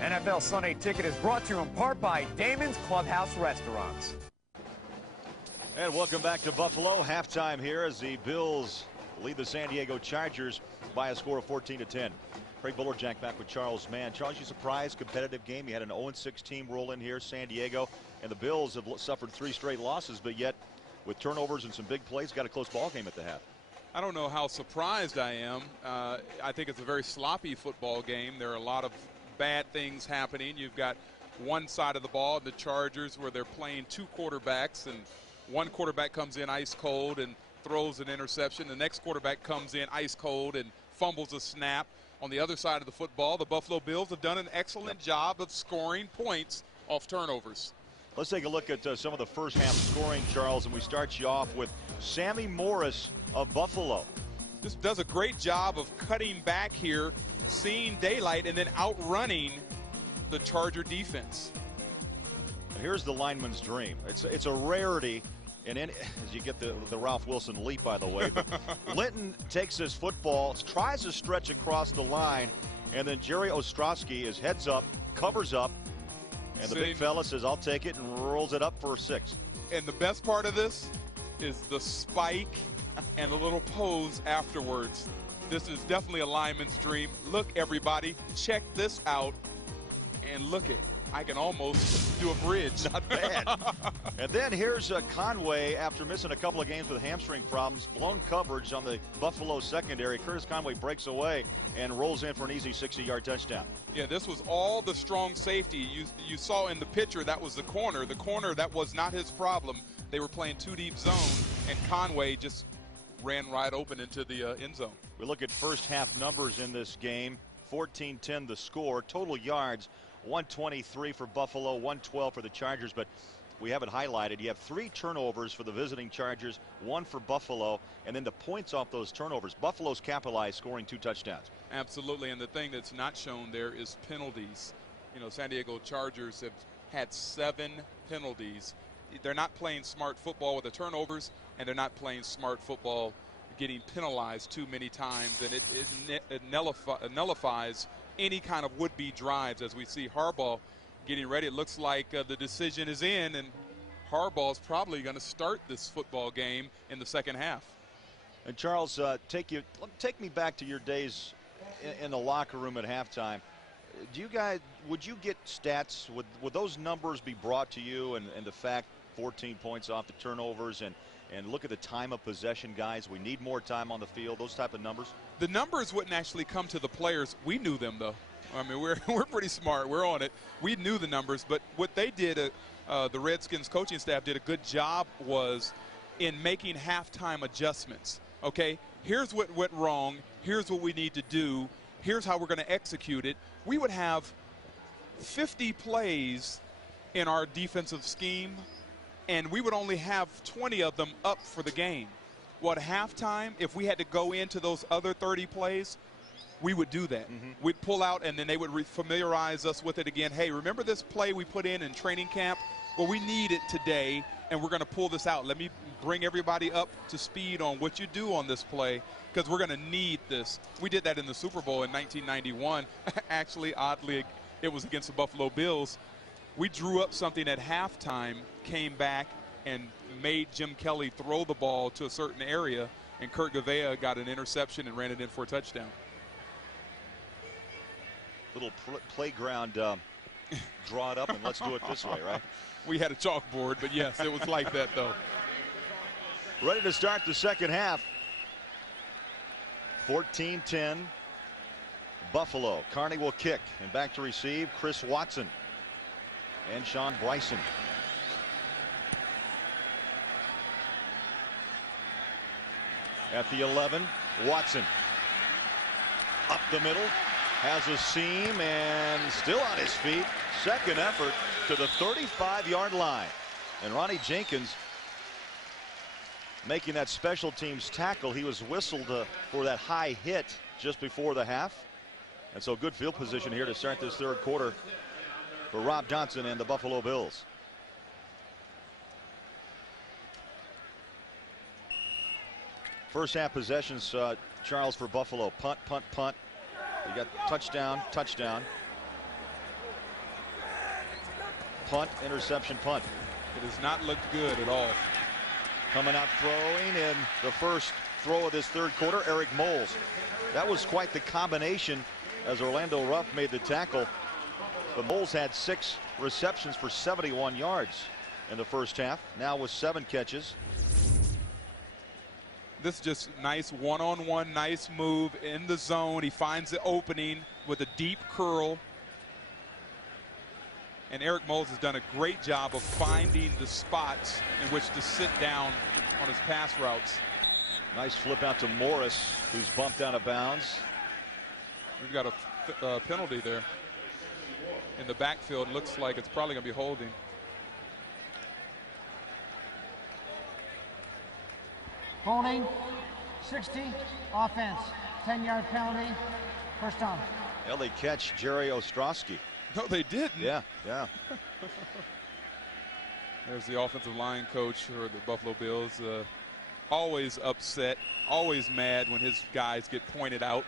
NFL Sunday Ticket is brought to you in part by Damon's Clubhouse Restaurants. And welcome back to Buffalo. Halftime here as the Bills lead the San Diego Chargers by a score of 14-10. Craig Bolerjack back with Charles Mann. Charles, you surprised? Competitive game. You had an 0-6 team roll in here, San Diego, and the Bills have suffered 3 straight losses, but yet with turnovers and some big plays, got a close ball game at the half. I don't know how surprised I am. I think it's a very sloppy football game. There are a lot of bad things happening. You've got one side of the ball, the Chargers, where they're playing 2 quarterbacks, and one quarterback comes in ice cold and throws an interception. The next quarterback comes in ice cold and fumbles a snap. On the other side of the football, the Buffalo Bills have done an excellent job of scoring points off turnovers. Let's take a look at some of the first half scoring, Charles, and we start you off with Sammy Morris of Buffalo. This does a great job of cutting back here, seeing daylight, and then outrunning the Charger defense. Here's the lineman's dream. It's a rarity, and as you get the Ralph Wilson leap, by the way. But Linton takes his football, tries to stretch across the line, and then Jerry Ostrowski is heads up, covers up, and the big fella says, "I'll take it," and rolls it up for a 6. And the best part of this is the spike and the little pose afterwards. This is definitely a lineman's dream. Look, everybody, check this out, and look it. I can almost do a bridge. Not bad. And then here's Conway, after missing a couple of games with hamstring problems, blown coverage on the Buffalo secondary. Curtis Conway breaks away and rolls in for an easy 60-yard touchdown. Yeah, this was all the strong safety. You saw in the picture that was the corner. The corner, that was not his problem. They were playing 2 deep zone, and Conway just ran right open into the end zone. We look at first half numbers in this game. 14-10 the score. Total yards, 123 for Buffalo, 112 for the Chargers, but we have it highlighted. You have 3 turnovers for the visiting Chargers, 1 for Buffalo, and then the points off those turnovers. Buffalo's capitalized, scoring 2 touchdowns. Absolutely, and the thing that's not shown there is penalties. You know, San Diego Chargers have had 7 penalties. They're not playing smart football with the turnovers, and they're not playing smart football getting penalized too many times, and it nullifies any kind of would-be drives. As we see Harbaugh getting ready, it looks like the decision is in, and Harbaugh's probably going to start this football game in the second half. And Charles, take me back to your days in the locker room at halftime. Would you get stats? Would those numbers be brought to you, and the fact 14 points off the turnovers, and look at the time of possession, guys? We need more time on the field, those type of numbers? The numbers wouldn't actually come to the players. We knew them, though. I mean, we're pretty smart. We're on it. We knew the numbers, but what they did, the Redskins coaching staff did a good job was in making halftime adjustments. Okay, here's what went wrong. Here's what we need to do. Here's how we're going to execute it. We would have 50 plays in our defensive scheme, and we would only have 20 of them up for the game. Well, at halftime, if we had to go into those other 30 plays, we would do that. We'd pull out, and then they would familiarize us with it again. Hey, remember this play we put in training camp? Well, we need it today, and we're going to pull this out. Let me bring everybody up to speed on what you do on this play, because we're going to need this. We did that in the Super Bowl in 1991. Actually, oddly, it was against the Buffalo Bills. We drew up something at halftime, came back, and made Jim Kelly throw the ball to a certain area, and Kurt Gavea got an interception and ran it in for a touchdown. Little playground draw it up, and let's do it this way, right? We had a chalkboard, but yes, it was like that, though. Ready to start the second half. 14-10 Buffalo. Carney will kick, and back to receive Chris Watson and Sean Bryson. At the 11, Watson up the middle, has a seam, and still on his feet. Second effort to the 35-yard line. And Ronnie Jenkins making that special teams tackle. He was whistled for that high hit just before the half. And so good field position here to start this third quarter for Rob Johnson and the Buffalo Bills. First half possessions, Charles, for Buffalo. Punt, punt, punt. You got touchdown, touchdown. punt, interception, punt. It has not looked good at all. Coming out throwing in the first throw of this third quarter, Eric Moles. That was quite the combination as Orlando Ruff made the tackle. But Moles had 6 receptions for 71 yards in the first half, now with 7 catches. This is just nice one-on-one, nice move in the zone. He finds the opening with a deep curl. And Eric Moles has done a great job of finding the spots in which to sit down on his pass routes. Nice flip out to Morris, who's bumped out of bounds. We've got a penalty there in the backfield. Looks like it's probably going to be holding. Holding, 60, offense, 10-yard penalty, first down. Well, they catch Jerry Ostrowski. No, they didn't. Yeah. There's the offensive line coach for the Buffalo Bills. Always upset, always mad when his guys get pointed out.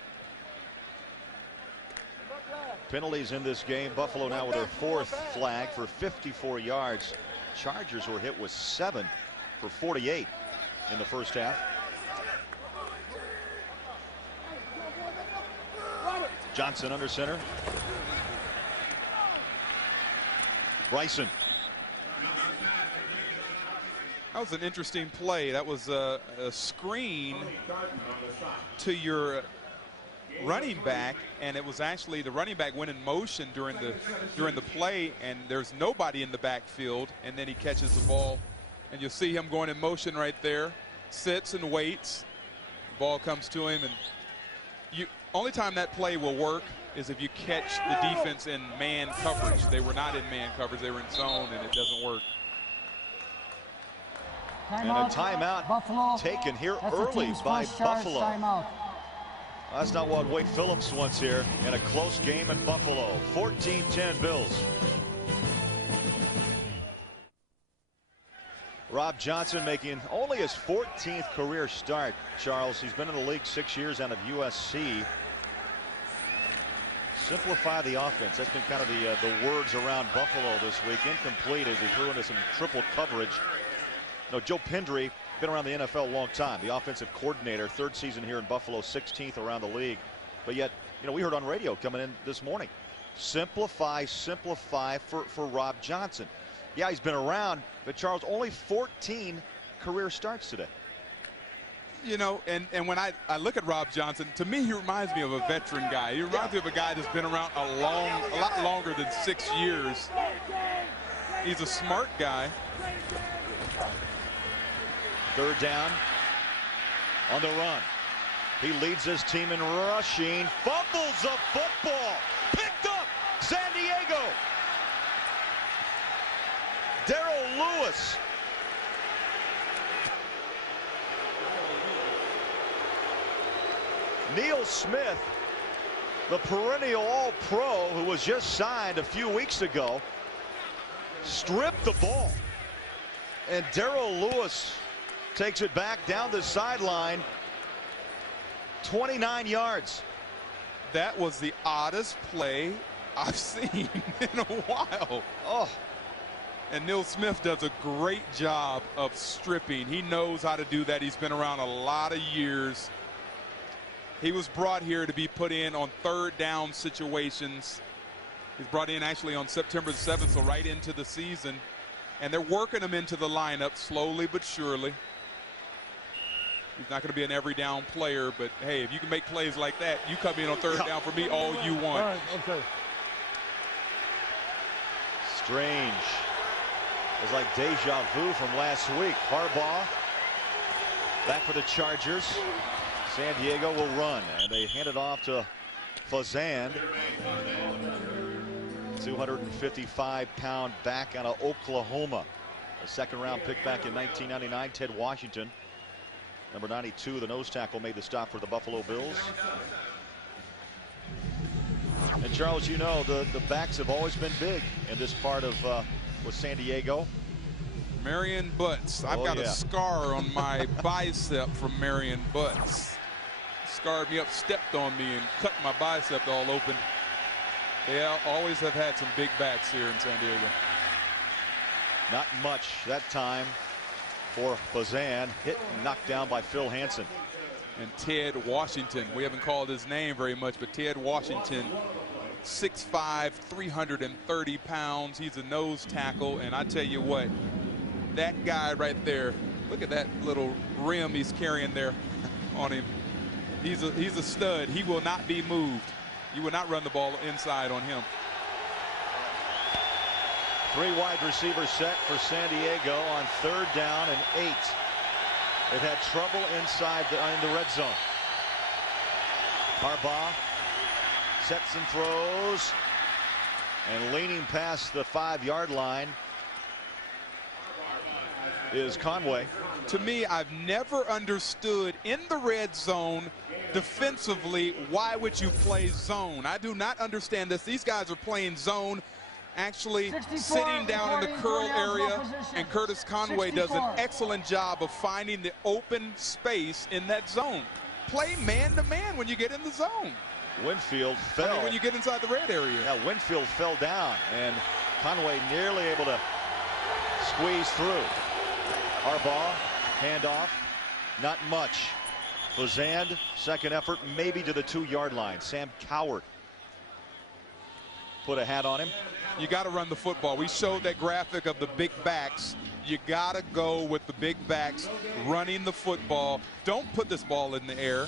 Penalties in this game. Buffalo now with their 4th flag for 54 yards. Chargers were hit with 7 for 48 in the first half. Johnson under center. Bryson. That was an interesting play. That was a screen to your running back, and it was actually the running back went in motion during the play, and there's nobody in the backfield, and then he catches the ball, and you'll see him going in motion right there, sits and waits. The ball comes to him, and only time that play will work is if you catch the defense in man coverage. They were not in man coverage, they were in zone, and it doesn't work. And a timeout Buffalo. taken here That's early by Buffalo. Timeout. That's not what Wade Phillips wants here in a close game in Buffalo. 14-10 Bills. Rob Johnson making only his 14th career start, Charles. He's been in the league 6 years out of USC. Simplify the offense. That's been kind of the words around Buffalo this week. Incomplete as he threw into some triple coverage. No, Joe Pendry, been around the NFL a long time. The offensive coordinator, 3rd season here in Buffalo, 16th around the league. But yet, we heard on radio coming in this morning. Simplify for Rob Johnson. Yeah, he's been around, but Charles, only 14 career starts today. And when I look at Rob Johnson, to me he reminds me of a veteran guy. He reminds me of a guy that's been around a lot longer than 6 years. He's a smart guy. 3rd down on the run. He leads his team in rushing. Fumbles a football. Picked up. San Diego. Darrell Lewis. Neil Smith, the perennial All-Pro who was just signed a few weeks ago, stripped the ball. And Darrell Lewis takes it back down the sideline. 29 yards. That was the oddest play I've seen in a while. Oh. And Neil Smith does a great job of stripping. He knows how to do that. He's been around a lot of years. He was brought here to be put in on 3rd down situations. He's brought in actually on September the 7th, so right into the season. And they're working him into the lineup slowly but surely. He's not going to be an every down player, but hey, if you can make plays like that, you come in on 3rd down for me all you want. All right, okay. Strange. It's like deja vu from last week. Harbaugh back for the Chargers. San Diego will run, and they hand it off to Fazan. 255-pound back out of Oklahoma. A 2nd-round pick back in 1999. Ted Washington, number 92, the nose tackle, made the stop for the Buffalo Bills. And Charles, the backs have always been big in this part of with San Diego. Marion Butts. I've got a scar on my bicep from Marion Butts. Scarred me up, stepped on me, and cut my bicep all open. They always have had some big backs here in San Diego. Not much that time for Fazan. Hit and knocked down by Phil Hansen. And Ted Washington, we haven't called his name very much, but Ted Washington, 6'5", 330 pounds. He's a nose tackle, and I tell you what, that guy right there, look at that little rim he's carrying there on him. He's a stud. He will not be moved. You will not run the ball inside on him. 3 wide receiver set for San Diego on 3rd down and 8. They've had trouble inside in the red zone. Harbaugh sets and throws, and leaning past the 5-yard line is Conway. To me, I've never understood in the red zone defensively, why would you play zone? I do not understand this. These guys are playing zone, actually sitting down in the curl area, and Curtis Conway does an excellent job of finding the open space in that zone. Play man-to-man when you get in the zone. Winfield fell. I mean, when you get inside the red area. Yeah, Winfield fell down, and Conway nearly able to squeeze through. Harbaugh, handoff, not much. Fazan, second effort, maybe to the 2-yard line. Sam Cowart put a hat on him. You got to run the football. We showed that graphic of the big backs. You got to go with the big backs running the football. Don't put this ball in the air.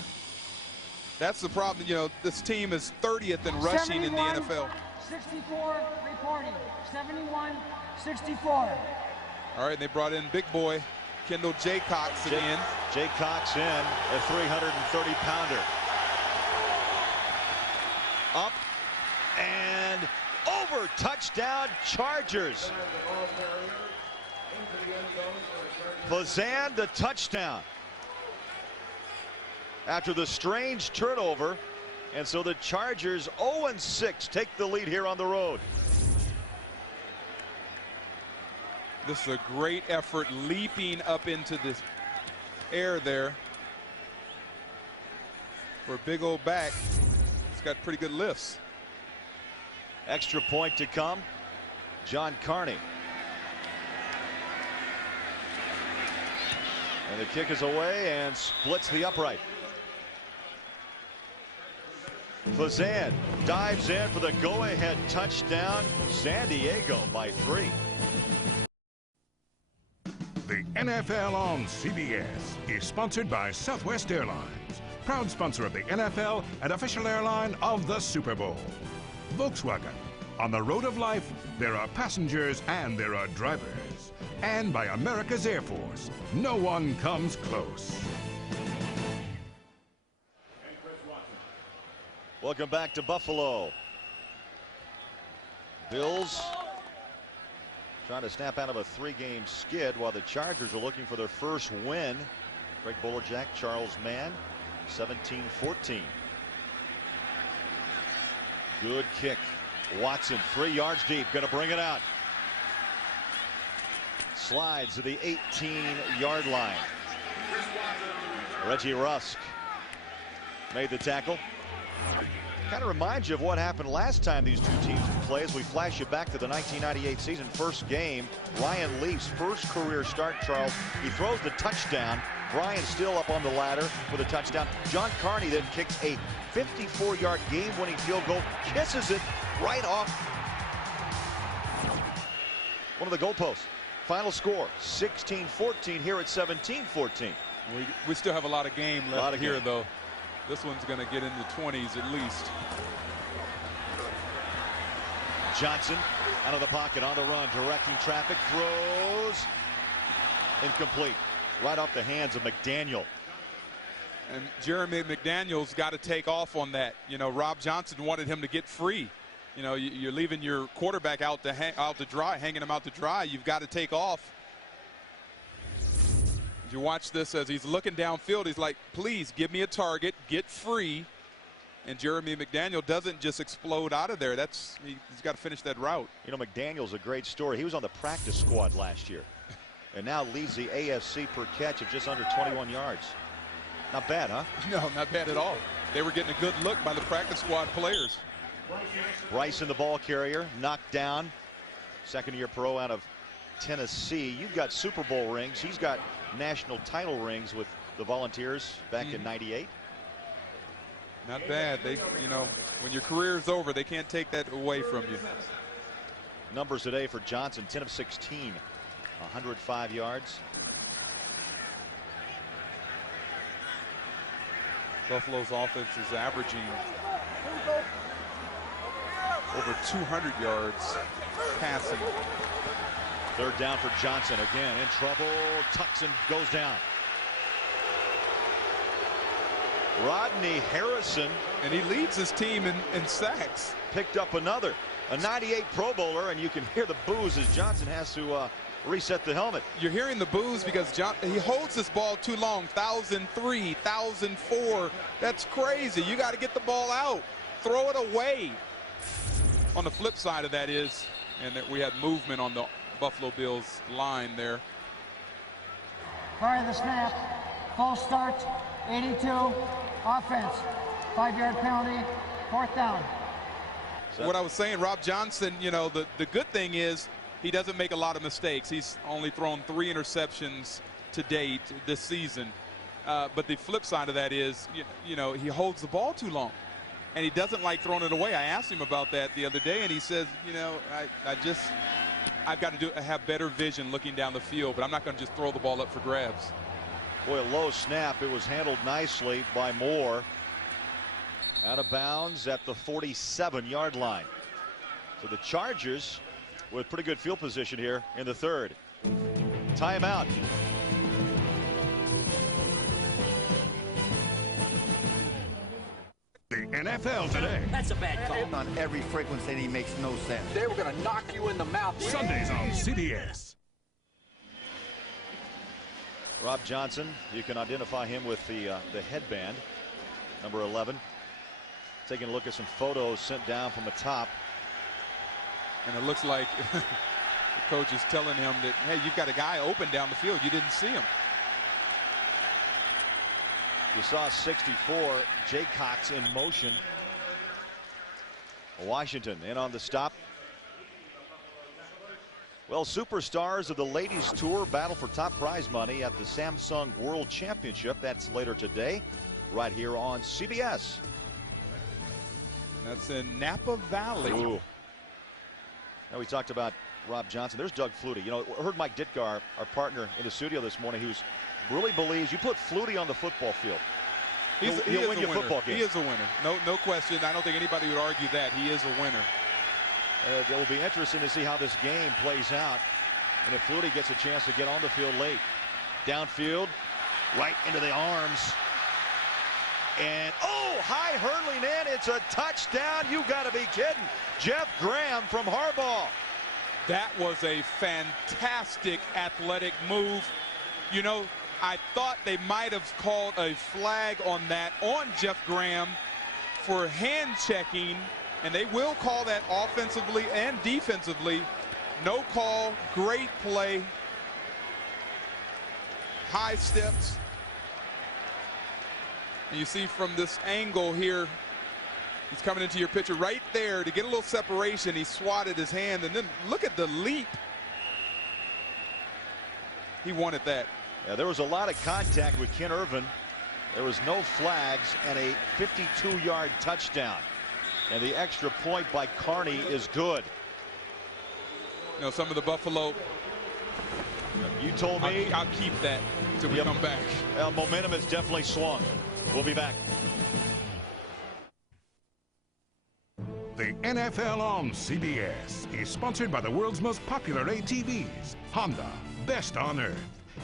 That's the problem. You know, this team is 30th in rushing in the NFL. 64 reporting. 71-64. All right, they brought in big boy Kendall Jaycox again. Jaycox in, a 330-pounder. Up and over. Touchdown, Chargers. Fazan, the touchdown. After the strange turnover, and so the Chargers 0-6 take the lead here on the road. This is a great effort, leaping up into the air there for a big old back. He's got pretty good lifts. Extra point to come. John Carney. And the kick is away and splits the upright. Fazan dives in for the go-ahead touchdown. San Diego by 3. The NFL on CBS is sponsored by Southwest Airlines, proud sponsor of the NFL and official airline of the Super Bowl. Volkswagen, on the road of life, there are passengers and there are drivers. And by America's Air Force, no one comes close. Welcome back to Buffalo. Bills trying to snap out of a 3-game skid while the Chargers are looking for their first win. Craig Bolerjack, Charles Mann, 17-14. Good kick. Watson 3 yards deep, going to bring it out. Slides to the 18-yard line. Reggie Rusk made the tackle. Kind of reminds you of what happened last time these two teams played as we flash you back to the 1998 season. First game, Ryan Leaf's first career start, Charles. He throws the touchdown. Brian still up on the ladder for the touchdown. John Carney then kicks a 54-yard game-winning field goal, kisses it right off one of the goalposts. Final score, 16-14 here at 17-14. We still have a lot of game left here, though. This one's going to get in the 20s at least. Johnson out of the pocket on the run, directing traffic, throws incomplete, right off the hands of McDaniel. And Jeremy McDaniel's got to take off on that. You know, Rob Johnson wanted him to get free. You know, you're leaving your quarterback out to dry, hanging him out to dry. You've got to take off. You watch this as he's looking downfield. He's like, please give me a target, get free. And Jeremy McDaniel doesn't just explode out of there. He's got to finish that route. You know, McDaniel's a great story. He was on the practice squad last year and now leads the AFC per catch of just under 21 yards. Not bad, huh? No, not bad at all. They were getting a good look by the practice squad players. Bryson, the ball carrier, knocked down. Second-year pro out of Tennessee. You've got Super Bowl rings. He's got national title rings with the Volunteers back in '98. Not bad. They, you know, when your career is over, they can't take that away from you. Numbers today for Johnson: 10 of 16, 105 yards. Buffalo's offense is averaging over 200 yards passing. Third down for Johnson. Again in trouble. Tucks and goes down. Rodney Harrison. And he leads his team in sacks. Picked up another. A 98 Pro Bowler, and you can hear the boos as Johnson has to reset the helmet. You're hearing the boos because he holds this ball too long. 1,003, 1,004. That's crazy. You got to get the ball out. Throw it away. On the flip side of that is, and that we had movement on the Buffalo Bills line there. Prior to the snap, false start, 82, offense, 5-yard penalty, 4th down. What I was saying, Rob Johnson, you know, the good thing is he doesn't make a lot of mistakes. He's only thrown 3 interceptions to date this season. But the flip side of that is, you know, he holds the ball too long. And he doesn't like throwing it away. I asked him about that the other day, and he says, you know, I've got to have better vision looking down the field, but I'm not going to just throw the ball up for grabs. Boy, a low snap. It was handled nicely by Moore. Out of bounds at the 47-yard line. So the Chargers with pretty good field position here in the third. Timeout. The NFL today. That's a bad call. On every frequency, and he makes no sense. They were going to knock you in the mouth. Sundays on CBS. Rob Johnson, you can identify him with the headband, number 11. Taking a look at some photos sent down from the top. And it looks like the coach is telling him that, hey, you've got a guy open down the field. You didn't see him. You saw 64, Jay Cox in motion. Washington in on the stop. Well, superstars of the ladies tour battle for top prize money at the Samsung World Championship. That's later today, right here on CBS. That's in Napa Valley. Ooh. Now we talked about Rob Johnson. There's Doug Flutie. You know, I heard Mike Ditka, our partner in the studio this morning, who's really believes you put Flutie on the football field. He'll win you a football game. He is a winner. No question. I don't think anybody would argue that. He is a winner. It will be interesting to see how this game plays out. And if Flutie gets a chance to get on the field late. Downfield, right into the arms. And, oh, high hurtling in. It's a touchdown. You got to be kidding. Jeff Graham from Harbaugh. That was a fantastic athletic move. You know, I thought they might have called a flag on that on Jeff Graham for hand checking, and they will call that offensively and defensively. No call, great play, high steps. And you see from this angle here, he's coming into your picture right there to get a little separation. He swatted his hand, and then look at the leap. He wanted that. Yeah, there was a lot of contact with Ken Irvin. There was no flags and a 52-yard touchdown. And the extra point by Carney is good. You know, some of the Buffalo. You told me. I'll keep that until we come back. Momentum has definitely swung. We'll be back. The NFL on CBS is sponsored by the world's most popular ATVs, Honda, best on earth,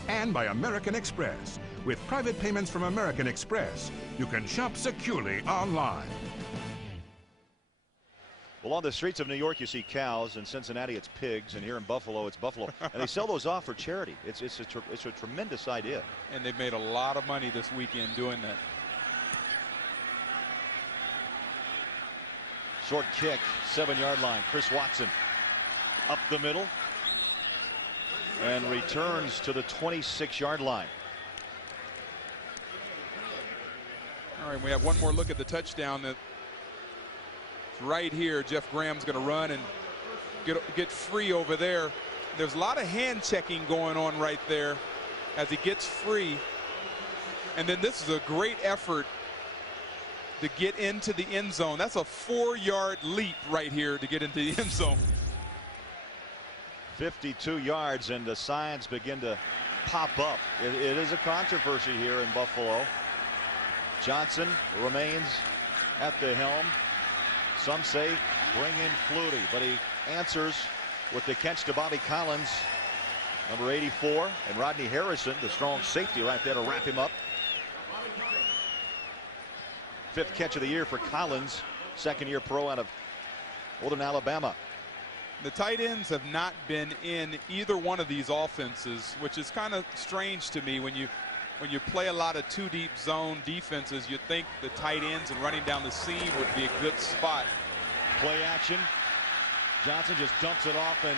and by American Express. With private payments from American Express, you can shop securely online. Well, on the streets of New York, you see cows. In Cincinnati, it's pigs. And here in Buffalo, it's buffalo. And they sell those off for charity. It's a tremendous idea. And they've made a lot of money this weekend doing that. Short kick, 7-yard line. Chris Watson up the middle and returns to the 26-yard line. All right, we have one more look at the touchdown. That right here, Jeff Graham's going to run and get free over there. There's a lot of hand checking going on right there as he gets free. And then this is a great effort to get into the end zone. That's a 4-yard leap right here to get into the end zone. 52 yards, and the signs begin to pop up. It is a controversy here in Buffalo. Johnson remains at the helm. Some say bring in Flutie, but he answers with the catch to Bobby Collins, number 84, and Rodney Harrison, the strong safety right there to wrap him up. 5th catch of the year for Collins, 2nd-year pro out of Northern Alabama. The tight ends have not been in either one of these offenses, which is kind of strange to me. When you play a lot of 2-deep zone defenses, you'd think the tight ends and running down the seam would be a good spot. Play action. Johnson just dumps it off, and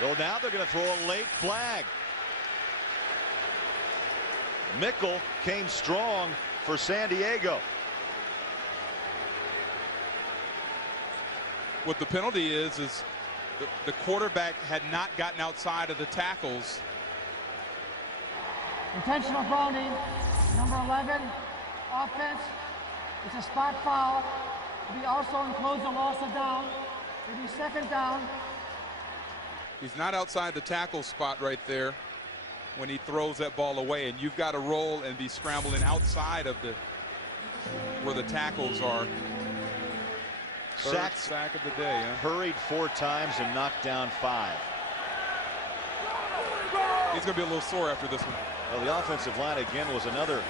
well, now they're going to throw a late flag. Mickle came strong for San Diego. What the penalty is the quarterback had not gotten outside of the tackles. Intentional grounding, number 11, offense. It's a spot foul. It also includes a loss of down. It'll be 2nd down. He's not outside the tackle spot right there when he throws that ball away, and you've got to roll and be scrambling outside of where the tackles are. Sack of the day. Huh? Hurried 4 times and knocked down 5. He's going to be a little sore after this one. Well, the offensive line again was another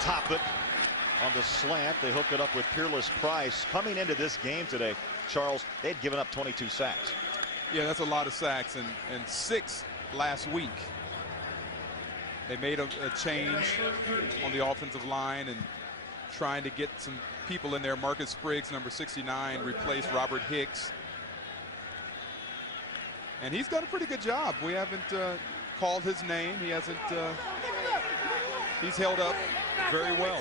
top it on the slant. They hook it up with Peerless Price. Coming into this game today, Charles, they'd given up 22 sacks. Yeah, that's a lot of sacks, and 6 last week. They made a change on the offensive line and trying to get some people in there. Marcus Spriggs, number 69, replaced Robert Hicks. And he's done a pretty good job. We haven't called his name. He hasn't. He's held up very well.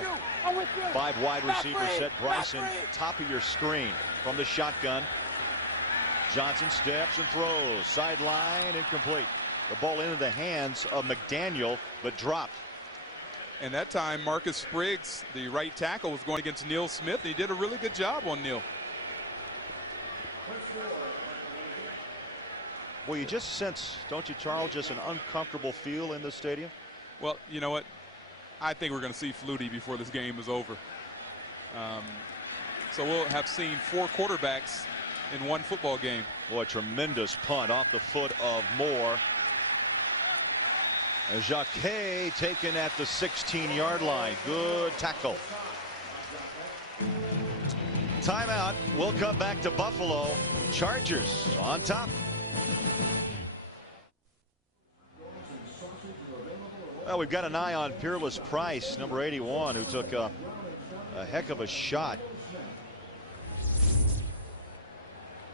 5 wide receivers set. Bryson, top of your screen from the shotgun. Johnson steps and throws. Sideline, incomplete. The ball into the hands of McDaniel, but dropped. And that time, Marcus Spriggs, the right tackle, was going against Neil Smith. He did a really good job on Neil. Well, you just sense, don't you, Charles, just an uncomfortable feel in the stadium? Well, you know what? I think we're going to see Flutie before this game is over. So we'll have seen 4 quarterbacks in one football game. Boy, tremendous punt off the foot of Moore. Jacquet taken at the 16-yard line. Good tackle. Timeout. We'll come back to Buffalo. Chargers on top. Well, we've got an eye on Peerless Price, number 81, who took a heck of a shot.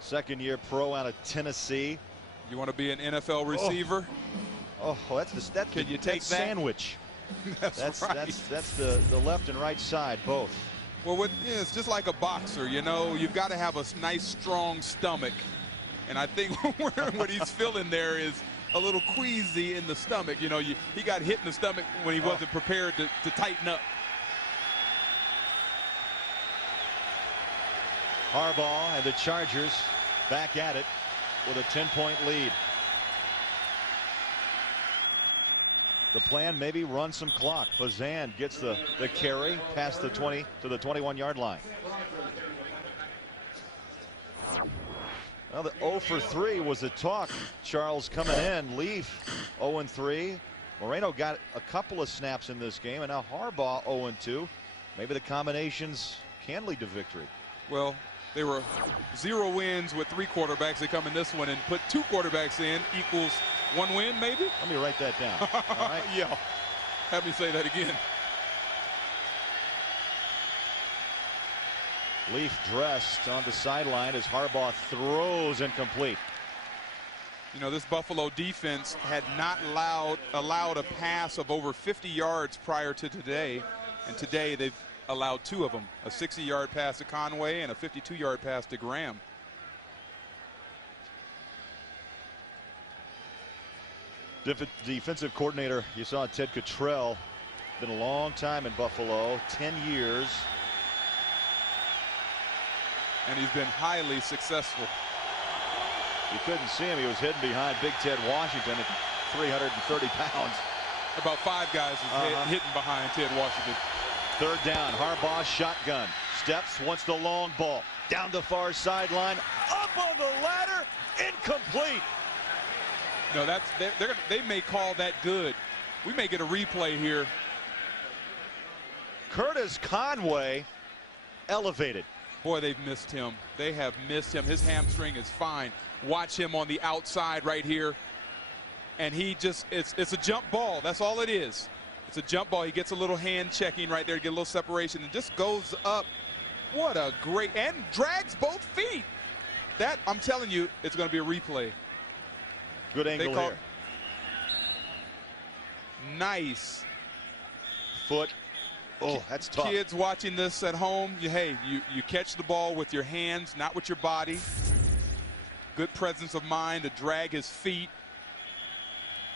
2nd-year pro out of Tennessee. You want to be an NFL receiver? Oh, Can you take that? Sandwich. That's right. That's the left and right side, both. Well, it's just like a boxer, you know. You've got to have a nice, strong stomach. And I think what he's feeling there is a little queasy in the stomach. You know, he got hit in the stomach when he wasn't prepared to tighten up. Harbaugh and the Chargers back at it with a 10-point lead. The plan, maybe run some clock. Fazan gets the carry past the 20 to the 21-yard line. Well, the 0 for 3 was the talk. Charles coming in. Leaf 0-3. Moreno got a couple of snaps in this game, and now Harbaugh 0-2. Maybe the combinations can lead to victory. Well, they were 0 wins with 3 quarterbacks. They come in this one and put 2 quarterbacks in equals 1 win, maybe? Let me write that down. All right? Yeah. Have me say that again. Leaf dressed on the sideline as Harbaugh throws incomplete. You know, this Buffalo defense had not allowed a pass of over 50 yards prior to today. And today they've allowed 2 of them. A 60-yard pass to Conway and a 52-yard pass to Graham. Defensive coordinator, you saw Ted Cottrell. Been a long time in Buffalo, 10 years. And he's been highly successful. You couldn't see him. He was hidden behind Big Ted Washington at 330 pounds. About 5 guys is hidden behind Ted Washington. Third down, Harbaugh shotgun. Steps, wants the long ball. Down the far sideline, up on the ladder, incomplete. No, they may call that good. We may get a replay here. Curtis Conway elevated. Boy, they've missed him. They have missed him. His hamstring is fine. Watch him on the outside right here. And he just, it's a jump ball. That's all it is. It's a jump ball. He gets a little hand checking right there to get a little separation and just goes up. What a great, and drags both feet. That, I'm telling you, it's going to be a replay. Good angle here. Nice. Foot. Oh, that's tough. Kids watching this at home, you catch the ball with your hands, not with your body. Good presence of mind to drag his feet.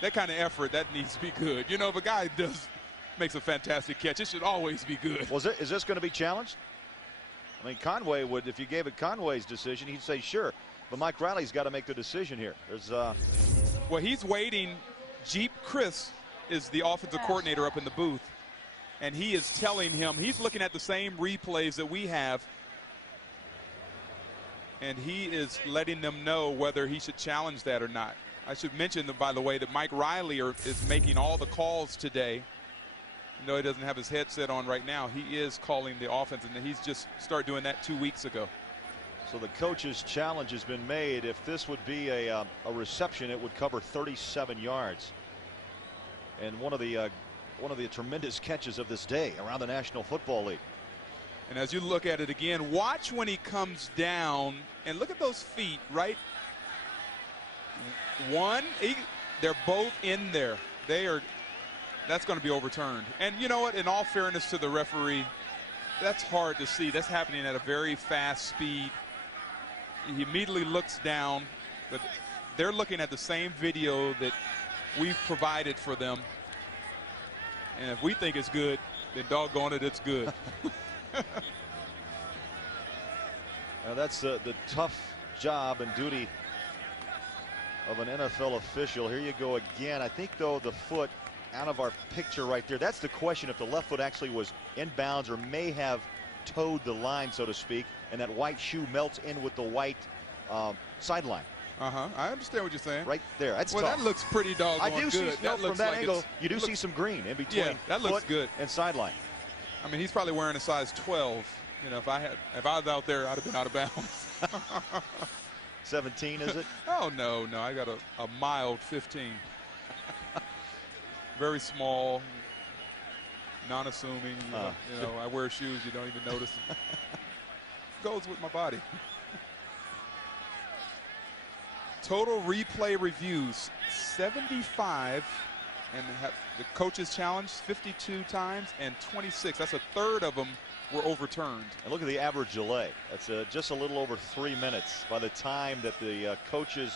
That kind of effort, that needs to be good. You know, if a guy makes a fantastic catch, it should always be good. Well, is this going to be challenged? I mean, Conway would, if you gave it Conway's decision, he'd say sure. But Mike Riley's got to make the decision here. There's Well, he's waiting. Jeep Chris is the offensive coordinator up in the booth. And he is telling him, he's looking at the same replays that we have. And he is letting them know whether he should challenge that or not. I should mention, that, by the way, that Mike Riley is making all the calls today. No, he doesn't have his headset on right now. He is calling the offense, and he's just started doing that 2 weeks ago. So the coach's challenge has been made. If this would be a reception, it would cover 37 yards. And one of the tremendous catches of this day around the National Football League. And as you look at it again, watch when he comes down and look at those feet, right? They're both in there. That's going to be overturned. And you know what? In all fairness to the referee, that's hard to see. That's happening at a very fast speed. He immediately looks down, but they're looking at the same video that we've provided for them. And if we think it's good, then doggone it, it's good. Now that's the tough job and duty of an NFL official. Here you go again. I think, though, the foot out of our picture right there. That's the question, if the left foot actually was inbounds or may have toed the line, so to speak, and that white shoe melts in with the white sideline. I understand what you're saying. Right there. That's well, tough. That looks pretty doggone I do good. See, from that angle, you do see some green in between that looks foot good. and sideline. I mean, he's probably wearing a size 12. You know, if I was out there, I'd have been out of bounds. 17, is it? Oh, no. I got a mild 15. Very small, non-assuming. You know, I wear shoes you don't even notice. Goes with my body. Total replay reviews, 75. And the coaches challenged 52 times, and 26. That's a third of them were overturned. And look at the average delay. That's just a little over 3 minutes by the time that the coaches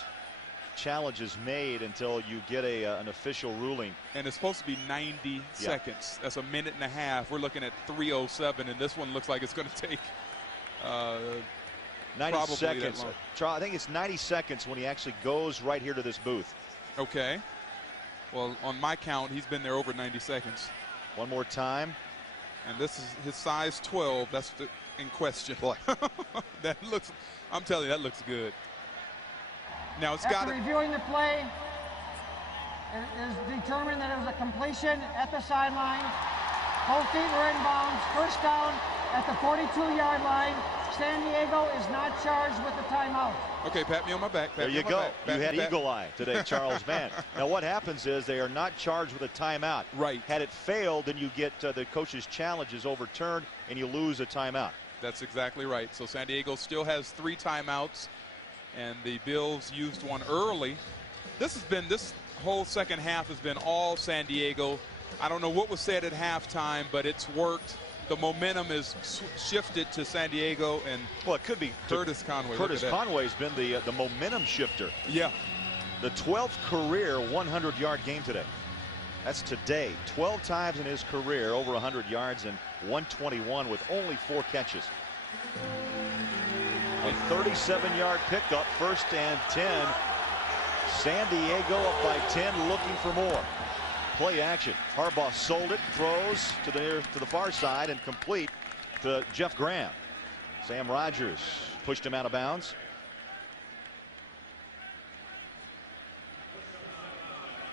challenge is made until you get an official ruling. And it's supposed to be 90 seconds. That's a minute and a half. We're looking at 3:07, and this one looks like it's going to take 90 seconds. I think it's 90 seconds when he actually goes right here to this booth. Okay. Well, on my count, he's been there over 90 seconds. One more time. And this is his size 12. That's in question. Boy. That looks, I'm telling you, that looks good. Now it's got to. Reviewing the play, it is determined that it was a completion at the sideline. Both feet were in bounds. First down at the 42-yard line. San Diego is not charged with a timeout. Okay, pat me on my back. There you go. You had eagle eye today, Charles Mann. Now what happens is they are not charged with a timeout. Right. Had it failed, then you get the coach's challenge is overturned and you lose a timeout. That's exactly right. So San Diego still has 3 timeouts, and the Bills used one early. This whole second half has been all San Diego. I don't know what was said at halftime, but it's worked. The momentum is shifted to San Diego, and well, it could be Curtis Conway. Curtis Conway's been the momentum shifter. Yeah. the 12th career 100-yard game today. That's today. 12 times in his career over 100 yards and 121 with only 4 catches. A 37-yard pickup, 1st and 10. San Diego up by 10, looking for more. Play action. Harbaugh sold it, throws to the far side and complete to Jeff Graham. Sam Rogers pushed him out of bounds.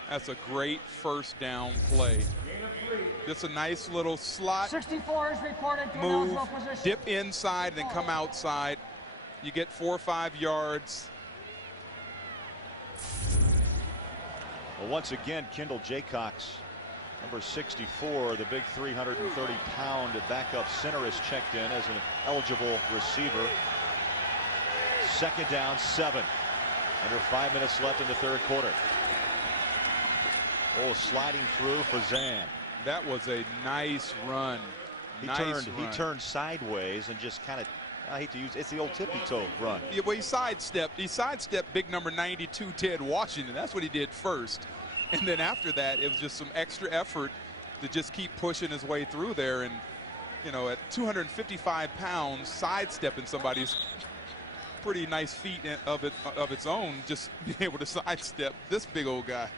That's a great first down play. Just a nice little slot 64 is reported to move, an eligible position. dip inside and then come outside. You get 4 or 5 yards. Well, once again, Kendall Jaycox, number 64, the big 330-pound backup center, is checked in as an eligible receiver. 2nd down, 7. Under 5 minutes left in the 3rd quarter. Oh, sliding through for Zan. That was a nice run. He turned sideways and just kind of, I hate to use, it's the old tippy toe run. Yeah, well, he sidestepped big number 92 Ted Washington. That's what he did first, and then after that it was just some extra effort to just keep pushing his way through there. And you know, at 255 pounds, sidestepping somebody's pretty nice feat of its own. Just being able to sidestep this big old guy.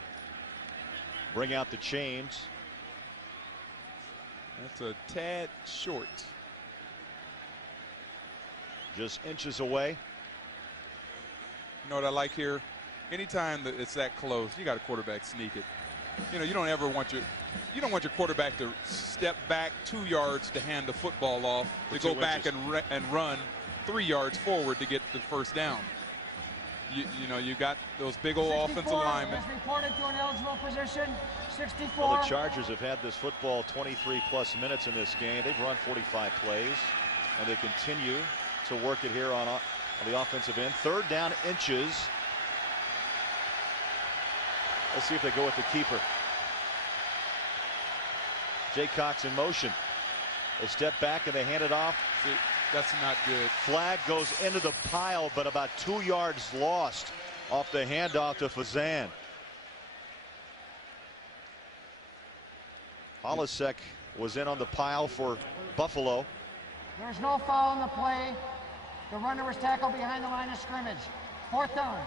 Bring out the chains. That's a tad short. Just inches away. You know what I like here? Anytime that it's that close, you got a quarterback sneak it. You know, you don't want your quarterback to step back 2 yards to hand the football off, to go back and run 3 yards forward to get the first down. You know, you got those big old offensive linemen. Is reported to an eligible position. 64. Well, the Chargers have had this football 23+ minutes in this game. They've run 45 plays, and they continue to work it here on the offensive end. 3rd down, inches. Let's see if they go with the keeper. Jaycox in motion. They step back and they hand it off. See, that's not good. Flag goes into the pile, but about 2 yards lost off the handoff to Fazan. Holisek was in on the pile for Buffalo. There's no foul in the play. The runner was tackled behind the line of scrimmage. 4th down.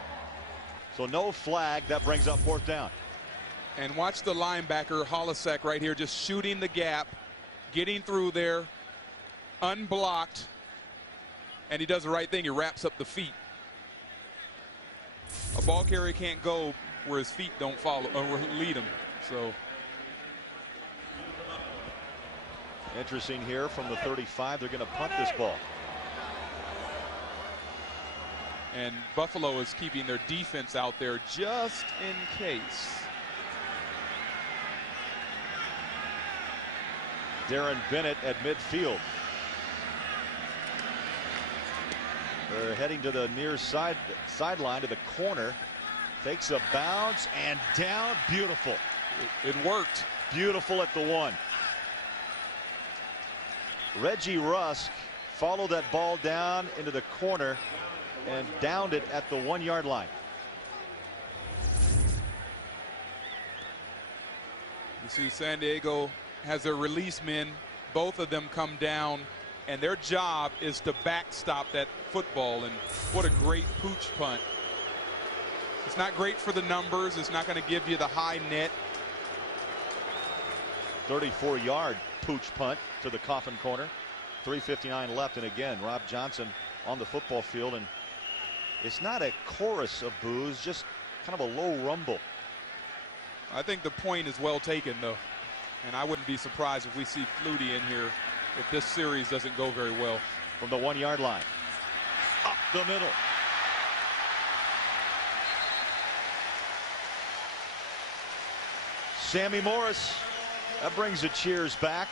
So no flag. That brings up 4th down. And watch the linebacker Holisek right here, just shooting the gap, getting through there, unblocked, and he does the right thing. He wraps up the feet. A ball carrier can't go where his feet don't follow or lead him. So interesting here from the 35. They're going to punt this ball. And Buffalo is keeping their defense out there just in case. Darren Bennett at midfield. They're heading to the near sideline to the corner. Takes a bounce and down. Beautiful. It worked. Beautiful at the 1. Reggie Rusk followed that ball down into the corner and downed it at the 1-yard line. You see San Diego has their release men. Both of them come down, and their job is to backstop that football. And what a great pooch punt. It's not great for the numbers. It's not going to give you the high net. 34-yard pooch punt to the coffin corner. 3:59 left, and again Rob Johnson on the football field, and it's not a chorus of boos, just kind of a low rumble. I think the point is well taken, though, and I wouldn't be surprised if we see Flutie in here if this series doesn't go very well. From the 1-yard line, up the middle. Sammy Morris, that brings the cheers back.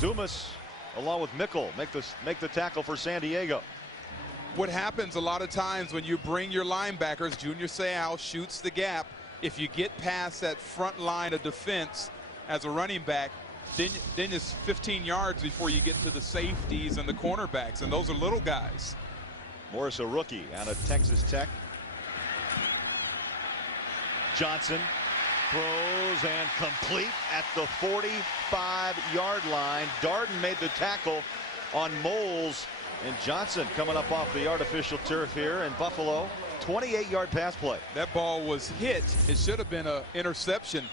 Dumas, along with Mickle, make the tackle for San Diego. What happens a lot of times when you bring your linebackers, Junior Seau shoots the gap. If you get past that front line of defense as a running back, then it's 15 yards before you get to the safeties and the cornerbacks, and those are little guys. Morris, a rookie out of Texas Tech. Johnson throws and complete at the 45-yard line. Darden made the tackle on Moles, and Johnson coming up off the artificial turf here in Buffalo. 28-yard pass play. That ball was hit. It should have been an interception.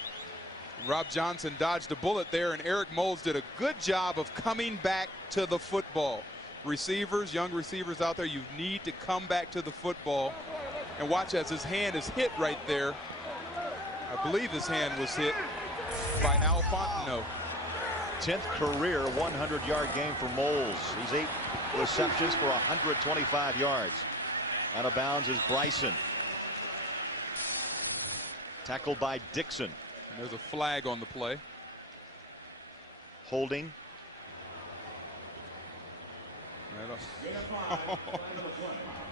Rob Johnson dodged a bullet there, and Eric Moles did a good job of coming back to the football. Receivers, young receivers out there, you need to come back to the football. And watch as his hand is hit right there. I believe his hand was hit by Al Fontenot. 10th career 100-yard game for Moles. He's 8 receptions for 125 yards. Out of bounds is Bryson. Tackled by Dixon. And there's a flag on the play. Holding.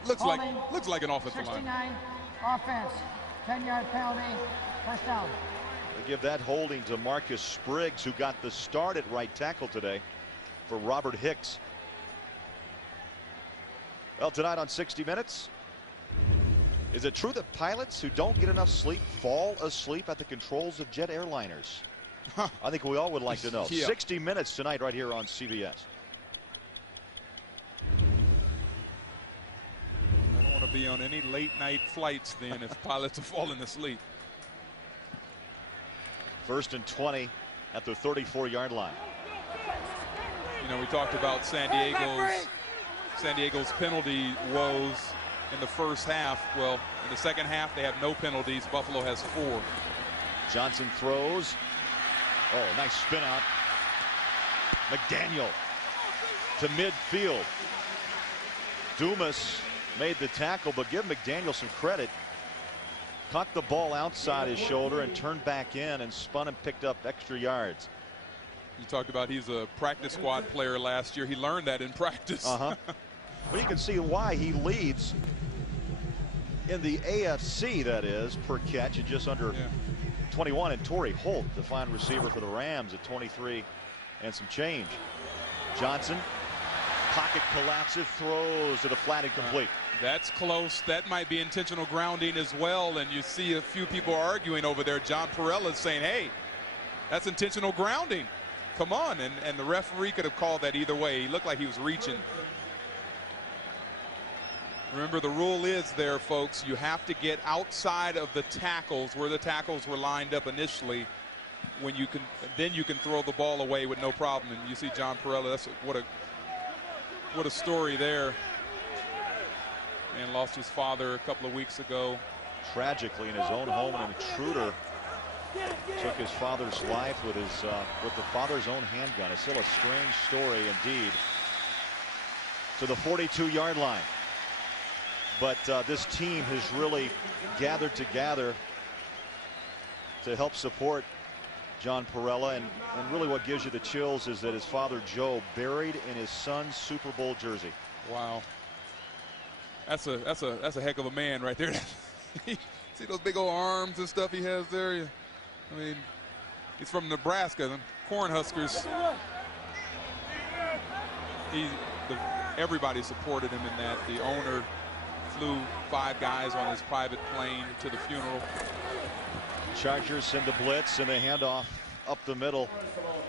looks like an offensive 69, line. offense, 10-yard penalty, first down. They give that holding to Marcus Spriggs, who got the start at right tackle today for Robert Hicks. Well, tonight on 60 Minutes, is it true that pilots who don't get enough sleep fall asleep at the controls of jet airliners? I think we all would like to know. Yeah. 60 Minutes tonight right here on CBS. I don't want to be on any late night flights then if pilots are falling asleep. 1st and 20 at the 34-yard line. You know, we talked about San Diego's penalty woes in the first half. Well, in the second half, they have no penalties. Buffalo has 4. Johnson throws. Oh, nice spin out. McDaniel to midfield. Dumas made the tackle, but give McDaniel some credit. Caught the ball outside his shoulder and turned back in and spun and picked up extra yards. You talked about he's a practice squad player last year. He learned that in practice. Well, you can see why he leads in the AFC, that is, per catch at just under 21. And Torrey Holt, the fine receiver for the Rams, at 23 and some change. Johnson, pocket collapses, throws to the flat, incomplete. That's close. That might be intentional grounding as well. And you see a few people arguing over there. John Perella is saying, hey, that's intentional grounding. Come on. And the referee could have called that either way. He looked like he was reaching. Remember, the rule is there, folks. You have to get outside of the tackles where the tackles were lined up initially. When you can, then you can throw the ball away with no problem. And you see John Perella. That's what a story there. And lost his father a couple of weeks ago. Tragically, in his own home, an intruder took his father's life with the father's own handgun. It's still a strange story indeed. To the 42-yard line. But this team has really gathered together to help support John Perella, and really what gives you the chills is that his father Joe buried in his son's Super Bowl jersey. Wow. That's a heck of a man right there. See those big old arms and stuff he has there? I mean, he's from Nebraska, the Cornhuskers. Everybody supported him in that. The owner flew 5 guys on his private plane to the funeral. Chargers send a blitz and a handoff up the middle.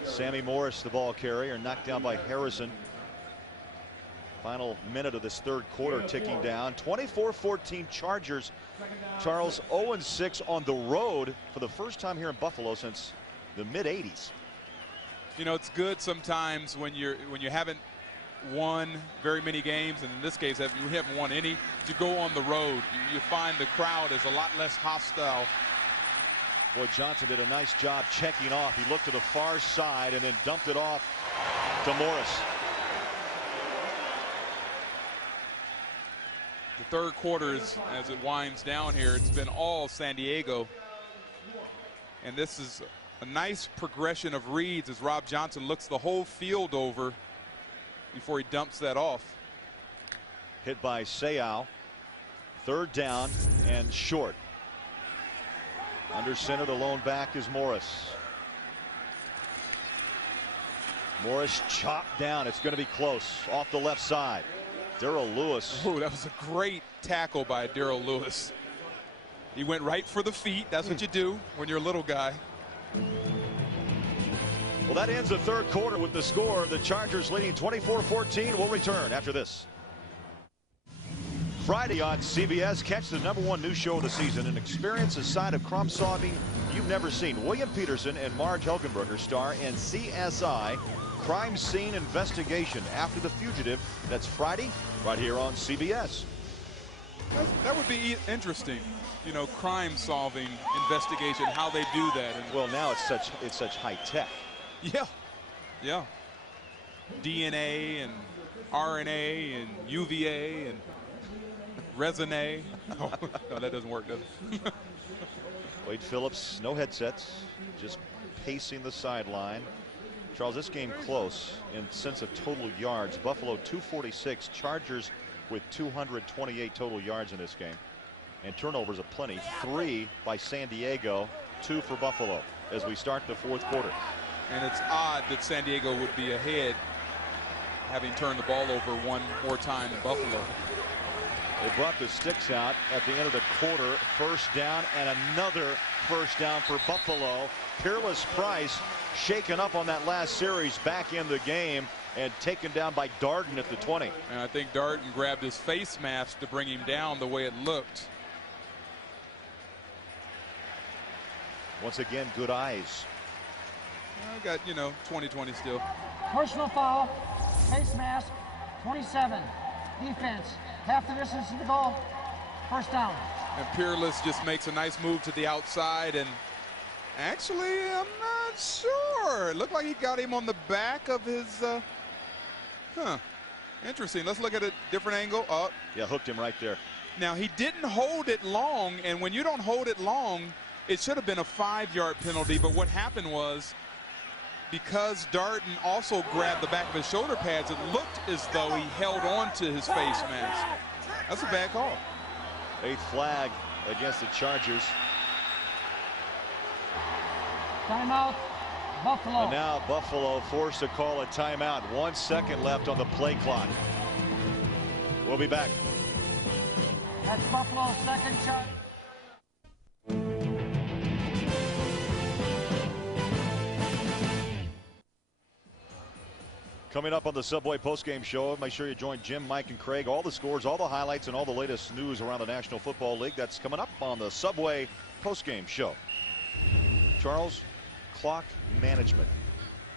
Sammy Morris, the ball carrier, knocked down by Harrison. Final minute of this third quarter ticking down. 24-14 Chargers. Charles 0-6 on the road for the first time here in Buffalo since the mid-80s. You know, it's good sometimes when you haven't won very many games, and in this case you haven't won any, to go on the road. You find the crowd is a lot less hostile. Boy, Johnson did a nice job checking off. He looked to the far side and then dumped it off to Morris. The third quarter, as it winds down here, it's been all San Diego. And this is a nice progression of reads as Rob Johnson looks the whole field over before he dumps that off. Hit by Seau. Third down and short. Under center, the lone back is Morris. Morris chopped down. It's going to be close. Off the left side. Darrell Lewis. Oh, that was a great tackle by Darrell Lewis. He went right for the feet. That's what you do when you're a little guy. Well, that ends the third quarter with the score. The Chargers leading 24-14. We'll return after this. Friday on CBS, catch the #1 news show of the season and experience a side of crime solving you've never seen. William Peterson and Marge Helgenberger star in CSI, Crime Scene Investigation After the Fugitive. That's Friday right here on CBS. That would be interesting. You know, crime solving investigation, how they do that. And well, now it's such high tech. Yeah. Yeah. DNA and RNA and UVA and Resonate. Oh, no, that doesn't work, does it? Wade Phillips, no headsets, just pacing the sideline. Charles, this game close in sense of total yards. Buffalo 246, Chargers with 228 total yards in this game. And turnovers aplenty. 3 by San Diego, 2 for Buffalo as we start the fourth quarter. And it's odd that San Diego would be ahead, having turned the ball over one more time than Buffalo. They brought the sticks out at the end of the quarter. First down and another first down for Buffalo. Peerless Price shaken up on that last series, back in the game and taken down by Darden at the 20. And I think Darden grabbed his face mask to bring him down the way it looked. Once again, good eyes. I got, you know, 20/20 still. Personal foul, face mask, 27. Defense, half the distance to the goal, first down. And Peerless just makes a nice move to the outside, and actually, I'm not sure. It looked like he got him on the back of his, interesting. Let's look at a different angle. Oh. Yeah, hooked him right there. Now, he didn't hold it long, and when you don't hold it long, it should have been a 5-yard penalty, but what happened was, because Darden also grabbed the back of his shoulder pads, it looked as though he held on to his face mask. That's a bad call. 8th flag against the Chargers. Timeout, Buffalo. And now Buffalo forced to call a timeout. 1 second left on the play clock. We'll be back. That's Buffalo's second shot. Coming up on the Subway postgame show, make sure you join Jim, Mike, and Craig. All the scores, all the highlights, and all the latest news around the National Football League. That's coming up on the Subway postgame show. Charles, clock management.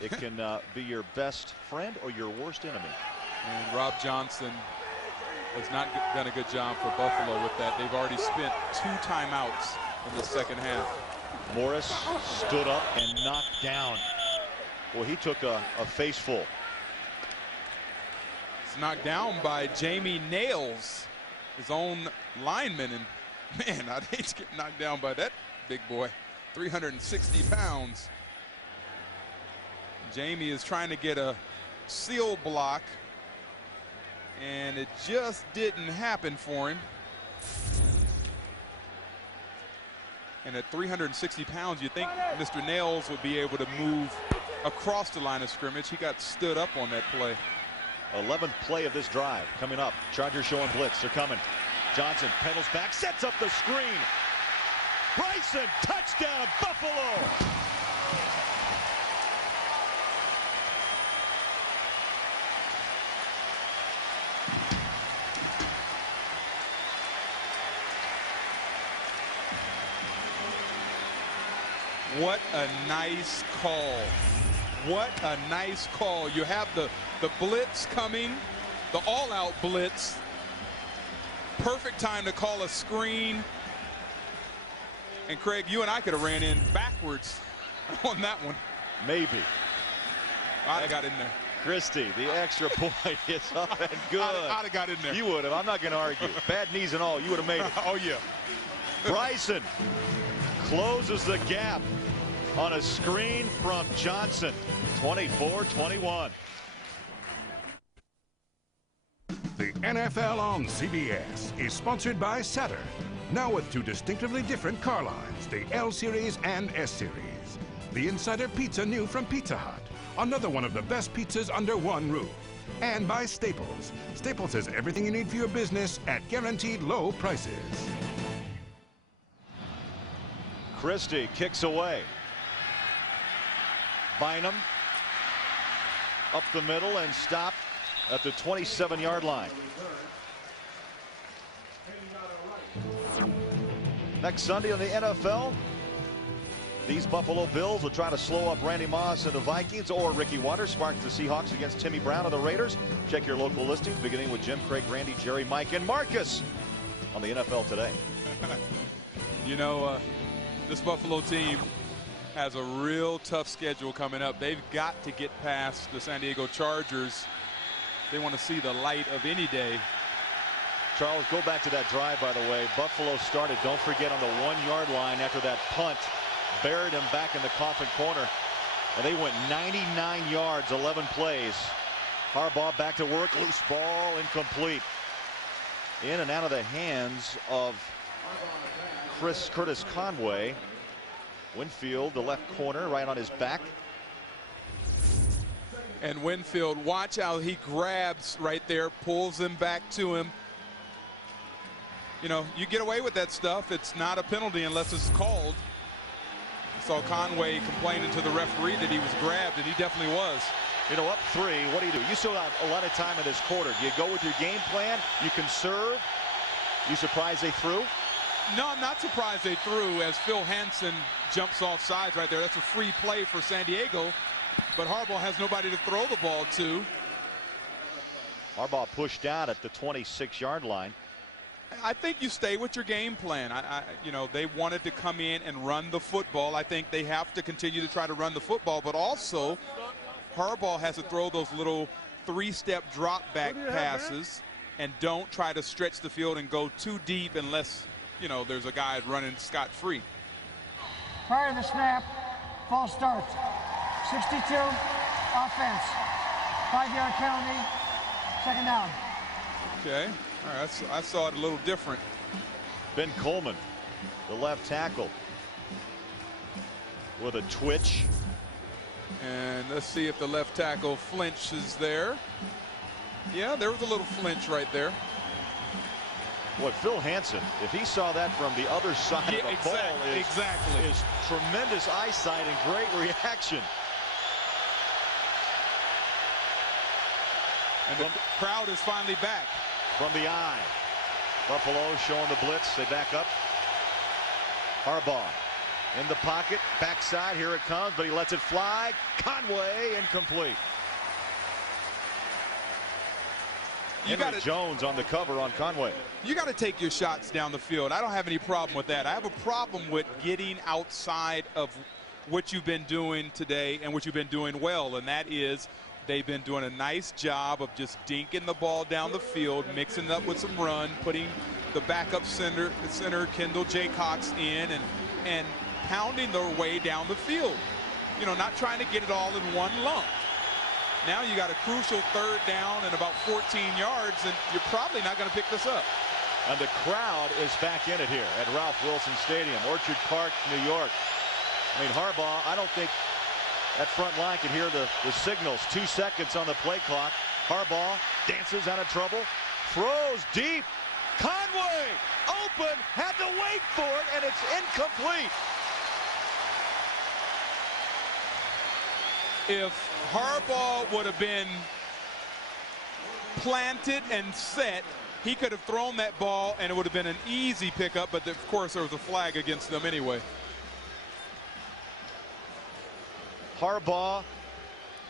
It can be your best friend or your worst enemy. And Rob Johnson has not done a good job for Buffalo with that. They've already spent 2 timeouts in the second half. Morris stood up and knocked down. Well, he took a face full. Knocked down by Jamie Nails, his own lineman, and man, I'd hate to get knocked down by that big boy. 360 pounds. Jamie is trying to get a seal block, and it just didn't happen for him. And at 360 pounds, you think Mr. Nails would be able to move across the line of scrimmage. He got stood up on that play. 11th play of this drive coming up. Chargers showing blitz. They're coming. Johnson pedals back, sets up the screen. Bryson, touchdown, Buffalo. What a nice call. What a nice call. You have the blitz coming, the all-out blitz. Perfect time to call a screen. And Craig, you and I could have ran in backwards on that one. Maybe. I got in there. Christie, the extra point is up and good. I'd have got in there. You would have. I'm not going to argue. Bad knees and all, you would have made it. Oh, yeah. Bryson closes the gap on a screen from Johnson. 24-21. The NFL on CBS is sponsored by Saturn. Now with 2 distinctively different car lines, the L Series and S Series. The Insider Pizza new from Pizza Hut. Another one of the best pizzas under one roof. And by Staples. Staples has everything you need for your business at guaranteed low prices. Christie kicks away. Bynum up the middle and stopped at the 27-yard line. Next Sunday on the NFL, these Buffalo Bills will try to slow up Randy Moss and the Vikings, or Ricky Watters sparks the Seahawks against Timmy Brown and the Raiders. Check your local listings, beginning with Jim, Craig, Randy, Jerry, Mike, and Marcus on the NFL Today. You know, this Buffalo team has a real tough schedule coming up. They've got to get past the San Diego Chargers. They want to see the light of any day. Charles, go back to that drive, by the way. Buffalo started, don't forget, on the 1-yard line after that punt. Buried him back in the coffin corner. And they went 99 yards, 11 plays. Harbaugh back to work. Loose ball, incomplete. In and out of the hands of Curtis Conway. Winfield, the left corner, right on his back. And Winfield, watch how he grabs right there, pulls him back to him. You know, you get away with that stuff. It's not a penalty unless it's called. I saw Conway complaining to the referee that he was grabbed, and he definitely was. You know, up 3, what do? You still have a lot of time in this quarter. Do you go with your game plan? You conserve? You surprised they threw? No, I'm not surprised they threw, as Phil Hansen jumps off sides right there. That's a free play for San Diego, but Harbaugh has nobody to throw the ball to. Harbaugh pushed out at the 26-yard line. I think you stay with your game plan. You know, they wanted to come in and run the football. I think they have to continue to try to run the football, but also Harbaugh has to throw those little 3-step drop back passes and don't try to stretch the field and go too deep unless, you know, there's a guy running scot-free. Prior to the snap, false start. 62, offense. 5-yard penalty, second down. Okay. All right, I saw it a little different. Ben Coleman, the left tackle, with a twitch. And let's see if the left tackle flinches there. Yeah, there was a little flinch right there. What Phil Hansen, if he saw that from the other side of the ball, is tremendous eyesight and great reaction. And the crowd is finally back. From the eye. Buffalo showing the blitz. They back up. Harbaugh in the pocket. Backside. Here it comes, but he lets it fly. Conway incomplete. Henry Jones on the cover on Conway. You got to take your shots down the field. I don't have any problem with that. I have a problem with getting outside of what you've been doing today and what you've been doing well, and that is they've been doing a nice job of just dinking the ball down the field, mixing it up with some run, putting the backup center Kendall Jaycox in, and pounding their way down the field. You know, not trying to get it all in one lump. Now you got a crucial 3rd down and about 14 yards, and you're probably not going to pick this up. And the crowd is back in it here at Ralph Wilson Stadium, Orchard Park, New York. I mean, Harbaugh, I don't think that front line can hear the signals. 2 seconds on the play clock. Harbaugh dances out of trouble. Throws deep. Conway open. Had to wait for it, and it's incomplete. If Harbaugh would have been planted and set, he could have thrown that ball, and it would have been an easy pickup, but of course there was a flag against them anyway. Harbaugh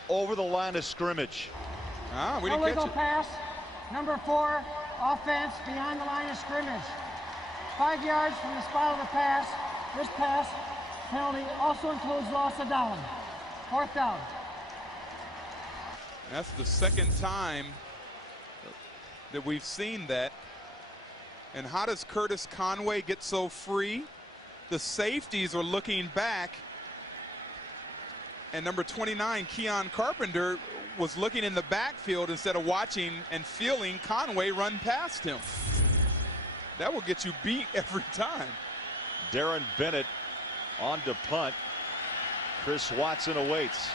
over the line of scrimmage. We didn't catch Illegal it. pass, number 4, offense beyond the line of scrimmage. 5 yards from the spot of the pass. This pass penalty also includes loss of down. 4th down. That's the 2nd time that we've seen that. And how does Curtis Conway get so free? The safeties are looking back. And number 29, Keon Carpenter, was looking in the backfield instead of watching and feeling Conway run past him. That will get you beat every time. Darren Bennett on to punt. Chris Watson awaits.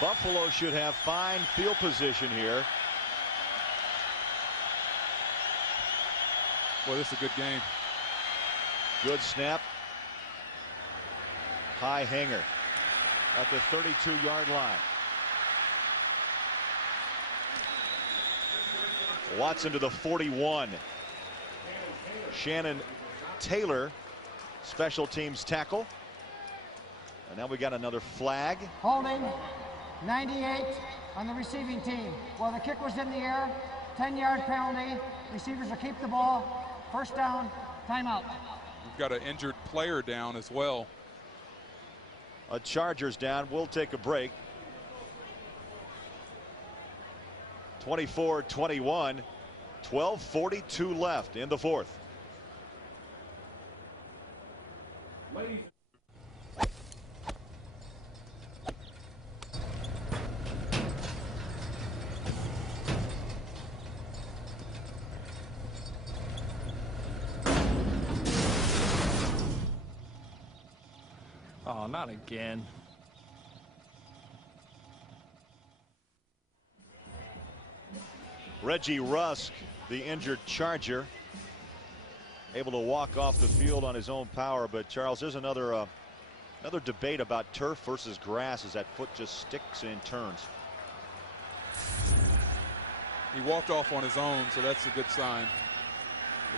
Buffalo should have fine field position here. Boy, this is a good game. Good snap. high hanger at the 32-yard line. Watson to the 41. Shannon Taylor, special teams tackle. And now we got another flag. Holding 98 on the receiving team. Well, the kick was in the air. 10-yard penalty. Receivers will keep the ball. First down, timeout. We've got an injured player down as well. A Chargers down. We'll take a break. 24-21. 12:42 left in the fourth. Oh, not again. Reggie Rusk, the injured Charger, able to walk off the field on his own power. But Charles, there's another debate about turf versus grass as that foot just sticks and turns. He walked off on his own, so that's a good sign.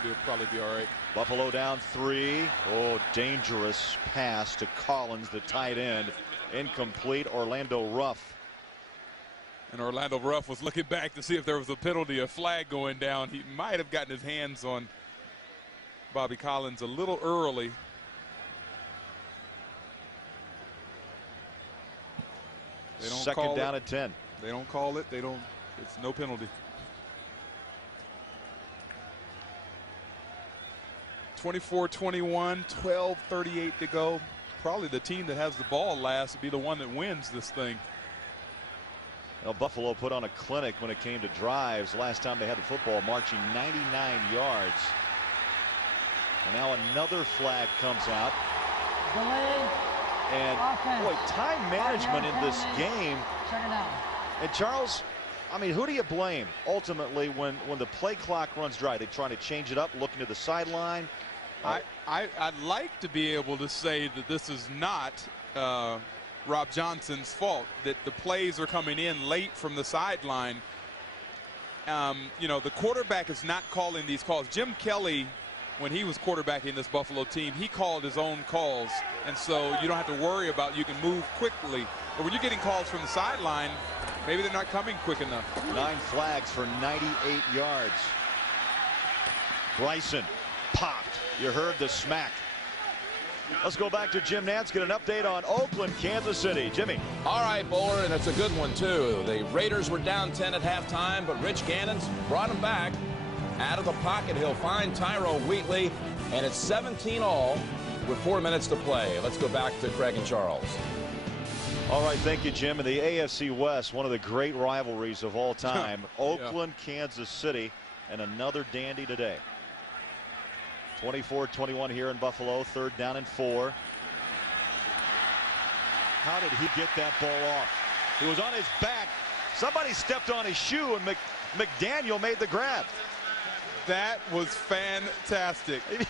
He'll probably be all right. Buffalo down 3. Oh, dangerous pass to Collins, the tight end. Incomplete. Orlando Ruff. And Orlando Ruff was looking back to see if there was a penalty, a flag going down. He might have gotten his hands on Bobby Collins a little early. They don't Second down at 10. They don't call it. They don't. It's no penalty. 24-21, 12:38 to go. Probably the team that has the ball last will be the one that wins this thing. Well, Buffalo put on a clinic when it came to drives. Last time they had the football, marching 99 yards. And now another flag comes out. Delay. And Offense. boy, time management in this game. Second down. And Charles, I mean, who do you blame ultimately when the play clock runs dry? They try to change it up, looking to the sideline. I'd like to be able to say that this is not Rob Johnson's fault, that the plays are coming in late from the sideline. You know, the quarterback is not calling these calls. Jim Kelly, when he was quarterbacking this Buffalo team, he called his own calls, and so you don't have to worry about, you can move quickly. But when you're getting calls from the sideline, maybe they're not coming quick enough. 9 flags for 98 yards. Bryson popped. You heard the smack. Let's go back to Jim Nantz, get an update on Oakland, Kansas City. Jimmy. All right, Bowler, and it's a good one, too. The Raiders were down 10 at halftime, but Rich Gannon's brought them back. Out of the pocket, he'll find Tyrone Wheatley, and it's 17-all with 4 minutes to play. Let's go back to Craig and Charles. All right, thank you, Jim. And the AFC West, one of the great rivalries of all time. Oakland, Kansas City, and another dandy today. 24-21 here in Buffalo, 3rd down and 4. How did he get that ball off? He was on his back. Somebody stepped on his shoe, and McDaniel made the grab. That was fantastic. Even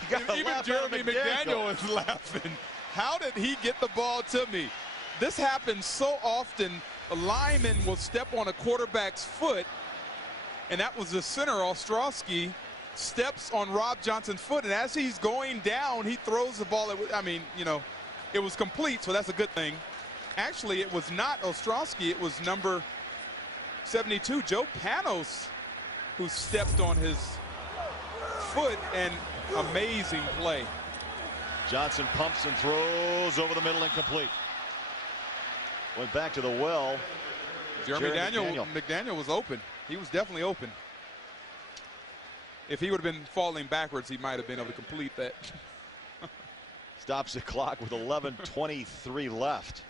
Jeremy McDaniel is laughing. How did he get the ball to me? This happens so often. A lineman will step on a quarterback's foot, and that was the center, Ostrowski, steps on Rob Johnson's foot, and as he's going down, he throws the ball. I mean, you know, it was complete, so that's a good thing. Actually, it was not Ostrowski. It was number 72, Joe Panos, who stepped on his foot, and amazing play. Johnson pumps and throws over the middle, incomplete. Went back to the well. Jeremy McDaniel was open. He was definitely open. If he would have been falling backwards, he might have been able to complete that. Stops the clock with 11:23 left.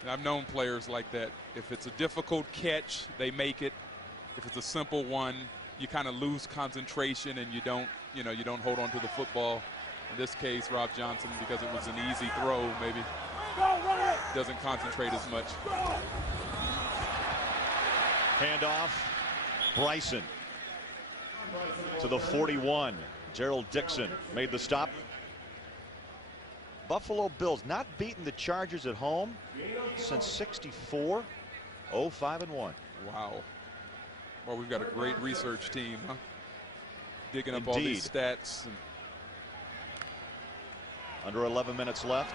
And I've known players like that. If it's a difficult catch, they make it. If it's a simple one, you kind of lose concentration and you don't hold on to the football. In this case, Rob Johnson, because it was an easy throw, maybe doesn't concentrate as much. Handoff. Bryson to the 41. Gerald Dixon made the stop. Buffalo Bills not beaten the Chargers at home since '64. 0-5-1. Wow. Well, we've got a great research team, huh? Digging up all these stats. Under 11 minutes left.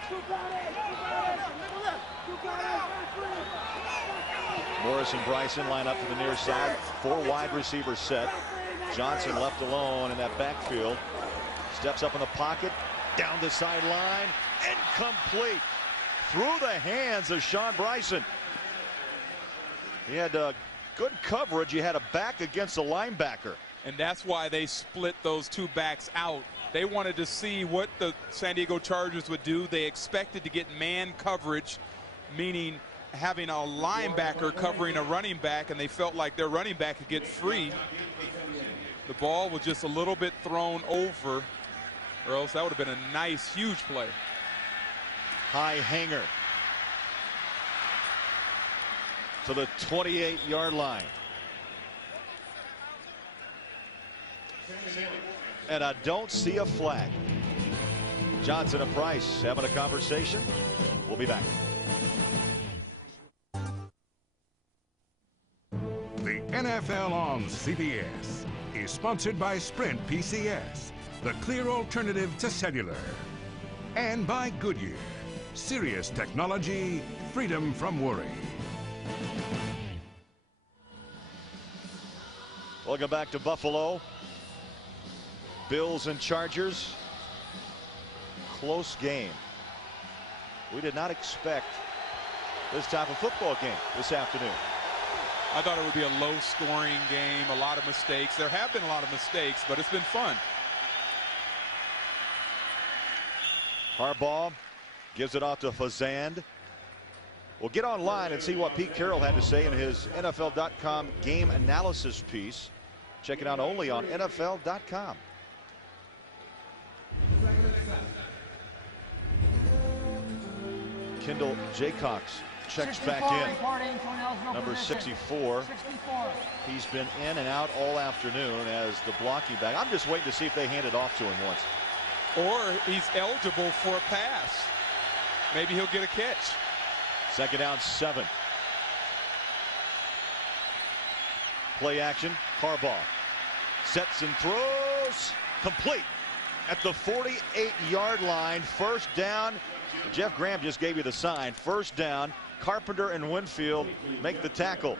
Morris and Bryson line up to the near side. 4 wide receivers set. Johnson left alone in that backfield. Steps up in the pocket. Down the sideline. Incomplete. Through the hands of Sean Bryson. He had good coverage. He had a back against a linebacker. And that's why they split those 2 backs out. They wanted to see what the San Diego Chargers would do. They expected to get man coverage, meaning having a linebacker covering a running back, and they felt like their running back could get free. The ball was just a little bit thrown over, or else that would have been a nice, huge play. High hanger to the 28-yard line. And I don't see a flag. Johnson and Price having a conversation. We'll be back. The NFL on CBS is sponsored by Sprint PCS, the clear alternative to cellular. And by Goodyear, serious technology, freedom from worry. Welcome back to Buffalo. Bills and Chargers. Close game. We did not expect this type of football game this afternoon. I thought it would be a low-scoring game, a lot of mistakes. There have been a lot of mistakes, but it's been fun. Harbaugh gives it off to Fazand. We'll get online and see what Pete Carroll had to say in his NFL.com game analysis piece. Check it out only on NFL.com. Kendall Jaycox checks back in. Number 64. He's been in and out all afternoon as the blocking back. I'm just waiting to see if they hand it off to him once. Or he's eligible for a pass. Maybe he'll get a catch. 2nd down, 7. Play action. Harbaugh sets and throws. Complete at the 48-yard line. 1st down. Jeff Graham just gave you the sign. 1st down. Carpenter and Winfield make the tackle.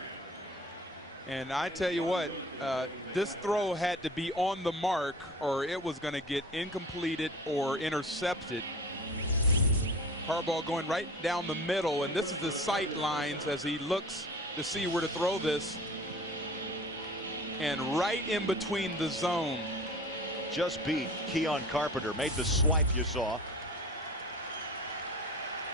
And I tell you what, this throw had to be on the mark or it was going to get incompleted or intercepted. Harbaugh going right down the middle, and this is the sight lines as he looks to see where to throw this. And right in between the zone. Just beat Keon Carpenter. Made the swipe you saw.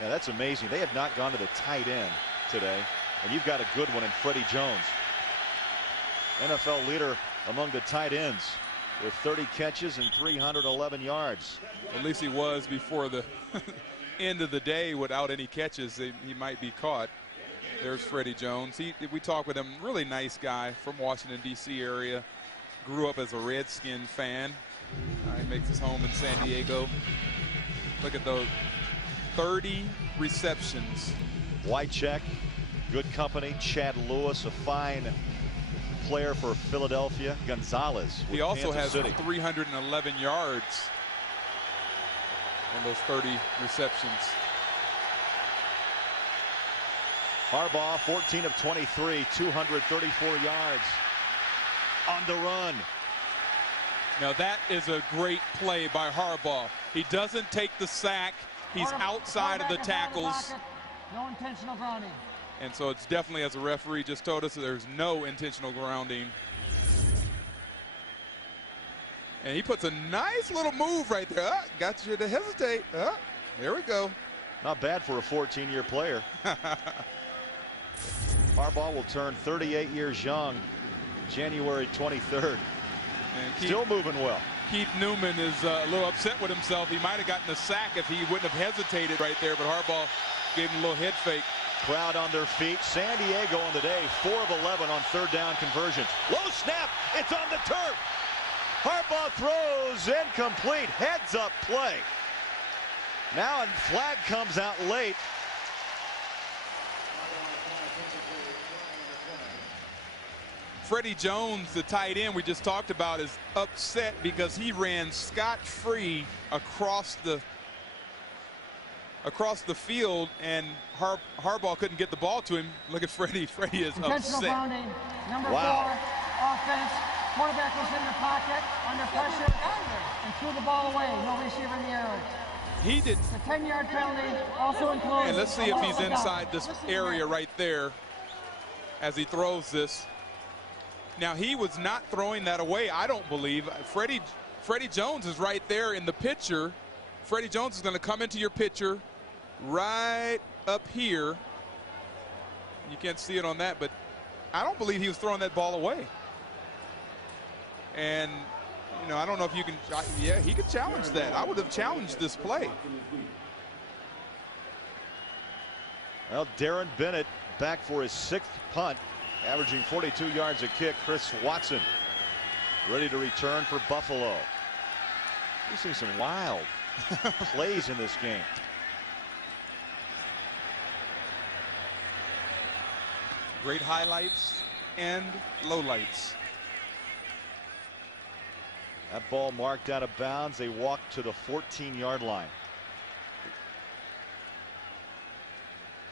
Yeah, that's amazing. They have not gone to the tight end today. And you've got a good one in Freddie Jones. NFL leader among the tight ends with 30 catches and 311 yards. At least he was before the end of the day without any catches. He might be caught. There's Freddie Jones. We talked with him. Really nice guy from Washington, D.C. area. Grew up as a Redskin fan. He makes his home in San Diego. Look at those 30 receptions. Wycheck, good company. Chad Lewis, a fine player for Philadelphia. Gonzalez. He also has City. 311 yards on those 30 receptions. Harbaugh, 14 of 23, 234 yards on the run. Now that is a great play by Harbaugh. He doesn't take the sack. He's outside of the tackles. No intentional grounding. And so it's definitely, as a referee just told us, there's no intentional grounding. And he puts a nice little move right there. Got you to hesitate. There we go. Not bad for a 14-year player. Harbaugh will turn 38 years young January 23rd. Still moving well. Keith Newman is a little upset with himself. He might have gotten a sack if he wouldn't have hesitated right there, but Harbaugh gave him a little head fake. Crowd on their feet. San Diego on the day, 4 of 11 on 3rd down conversions. Low snap, it's on the turf. Harbaugh throws incomplete, heads up play. Now a flag comes out late. Freddie Jones, the tight end we just talked about, is upset because he ran scot-free across the field, and Harbaugh couldn't get the ball to him. Look at Freddie. Freddie is intentional upset. grounding. Number 4, offense. Quarterback was in the pocket, under pressure, and threw the ball away. No receiver in the area. He did. The 10-yard penalty also includes. And let's see if he's inside this area right there as he throws this. Now, he was not throwing that away, I don't believe. Freddie Jones is right there in the picture. Freddie Jones is going to come into your picture right up here. You can't see it on that, but I don't believe he was throwing that ball away. And, you know, I don't know if you can, yeah, he could challenge that. I would have challenged this play. Well, Darren Bennett back for his 6th punt, averaging 42 yards a kick. Chris Watson ready to return for Buffalo. We've seen some wild plays in this game. Great highlights and lowlights. That ball marked out of bounds. They walk to the 14-yard line.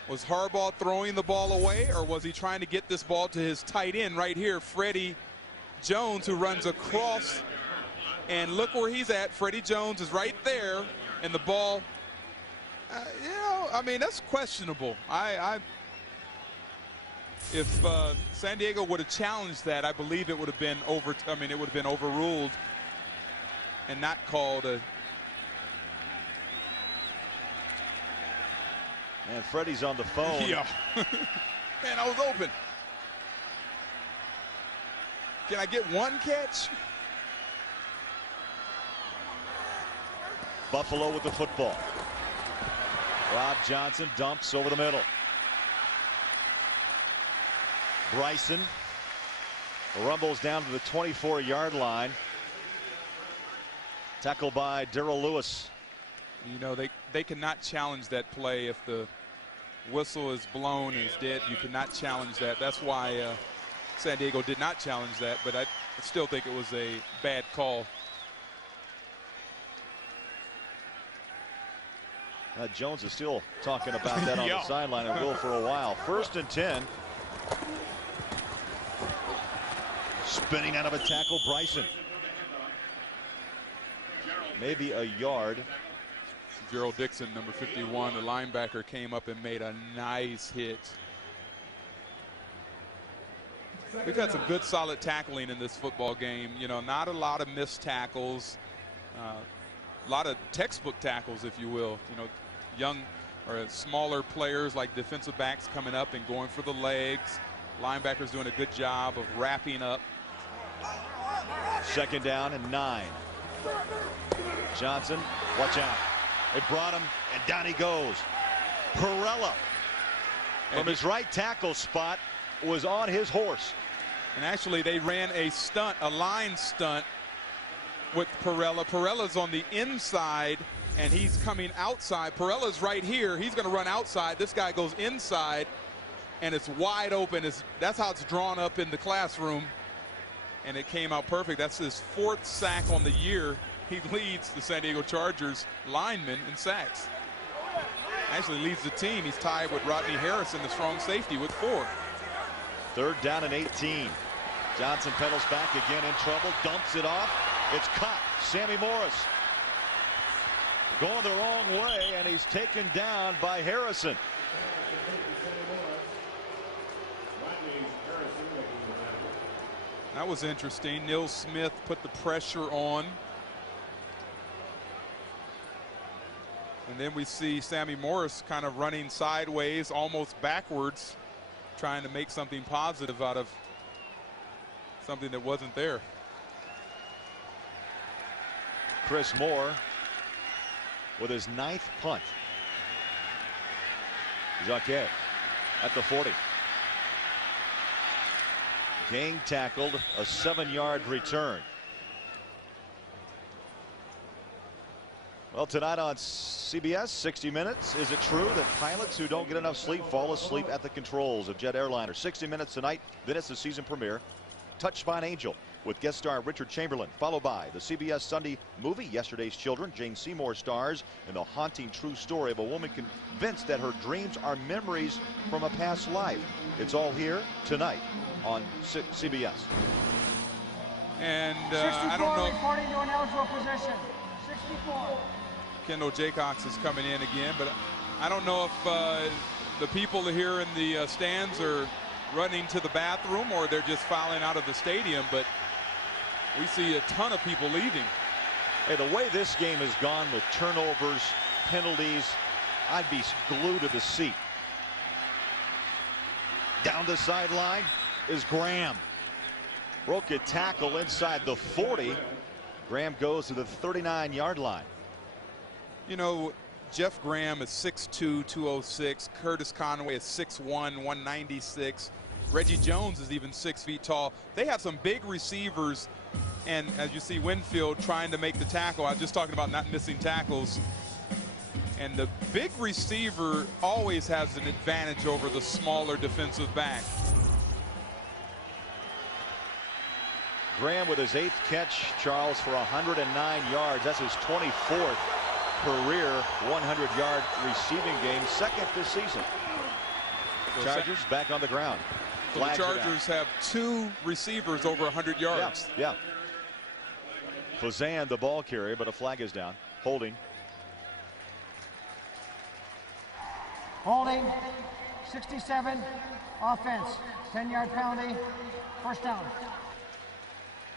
Was Harbaugh throwing the ball away, or was he trying to get this ball to his tight end right here, Freddie Jones, who runs across? And look where he's at. Freddie Jones is right there, and the ball, you know, I mean, that's questionable. If San Diego would have challenged that, I believe it would have been it would have been overruled and not called a. And Freddie's on the phone. Yeah. Man, I was open. Can I get one catch? Buffalo with the football. Rob Johnson dumps over the middle. Bryson rumbles down to the 24-yard line. Tackled by Darrell Lewis. You know, they cannot challenge that play if the whistle is blown and is dead. You cannot challenge that. That's why San Diego did not challenge that, but I still think it was a bad call. Jones is still talking about that on the sideline and will for a while. 1st and 10. Spinning out of a tackle, Bryson. Maybe a yard. Gerald Dixon, number 51, the linebacker, came up and made a nice hit. We've had some good, solid tackling in this football game. You know, not a lot of missed tackles. A lot of textbook tackles, if you will. You know, young or smaller players like defensive backs coming up and going for the legs. Linebackers doing a good job of wrapping up. 2nd down and 9. Johnson, watch out. They brought him, and down he goes. Perella, from his right tackle spot, was on his horse. And actually, they ran a stunt, a line stunt with Perella. Perella's on the inside, and he's coming outside. Perella's right here. He's going to run outside. This guy goes inside, and it's wide open. That's how it's drawn up in the classroom, and it came out perfect. That's his 4th sack on the year. He leads the San Diego Chargers linemen in sacks. Actually leads the team. He's tied with Rodney Harrison, the strong safety, with 4. 3rd down and 18. Johnson pedals back again, in trouble, dumps it off. It's caught. Sammy Morris going the wrong way, and he's taken down by Harrison. That was interesting. Neil Smith put the pressure on. And then we see Sammy Morris kind of running sideways, almost backwards, trying to make something positive out of something that wasn't there. Chris Moore with his 9th punt. Jacquet at the 40. Gang tackled, a 7-yard return. Well, tonight on CBS 60 Minutes, is it true that pilots who don't get enough sleep fall asleep at the controls of jet airliners? 60 Minutes tonight, then it's the season premiere, Touched by an Angel, with guest star Richard Chamberlain, followed by the CBS Sunday movie Yesterday's Children. Jane Seymour stars in the haunting true story of a woman convinced that her dreams are memories from a past life. It's all here tonight on CBS. And 64 I don't know. reporting to an eligible position. 64. Kendall Jaycox is coming in again, but I don't know if the people here in the stands are running to the bathroom or they're just filing out of the stadium, but we see a ton of people leaving. Hey, the way this game has gone with turnovers, penalties, I'd be glued to the seat. Down the sideline is Graham. Broke a tackle inside the 40. Graham goes to the 39-yard line. You know, Jeff Graham is 6'2", 206. Curtis Conway is 6'1", 196. Reggie Jones is even 6 feet tall. They have some big receivers, and as you see Winfield trying to make the tackle. I was just talking about not missing tackles. And the big receiver always has an advantage over the smaller defensive back. Graham with his 8th catch, Charles, for 109 yards. That's his 24th career 100-yard receiving game, 2nd this season. Chargers back on the ground. So the Chargers have 2 receivers over 100 yards. Yeah. Fazan, the ball carrier, but a flag is down. Holding. Holding. 67. Offense. 10-yard penalty. First down.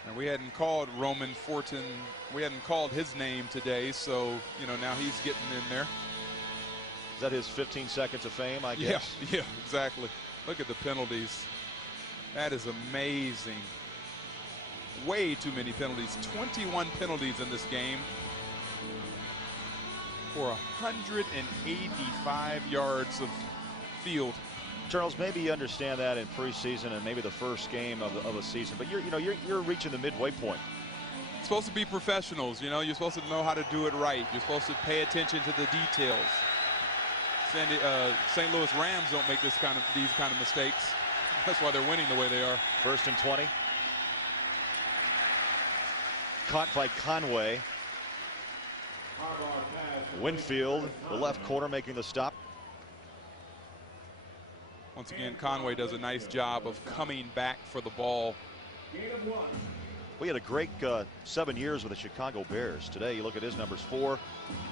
And we hadn't called Roman Fortin. We hadn't called his name today, so, you know, now he's getting in there. Is that his 15 seconds of fame, I guess? Yeah, exactly. Look at the penalties. That is amazing. Way too many penalties. 21 penalties in this game for 185 yards of field. Charles, maybe you understand that in preseason and maybe the first game of the season, but you're reaching the midway point. It's supposed to be professionals, you know. You're supposed to know how to do it right. You're supposed to pay attention to the details. St. Louis Rams don't make these kind of mistakes. That's why they're winning the way they are. 1st and 20. Caught by Conway. Winfield, the left corner, making the stop. Once again, Conway does a nice job of coming back for the ball. We had a great 7 years with the Chicago Bears. Today, you look at his numbers: 4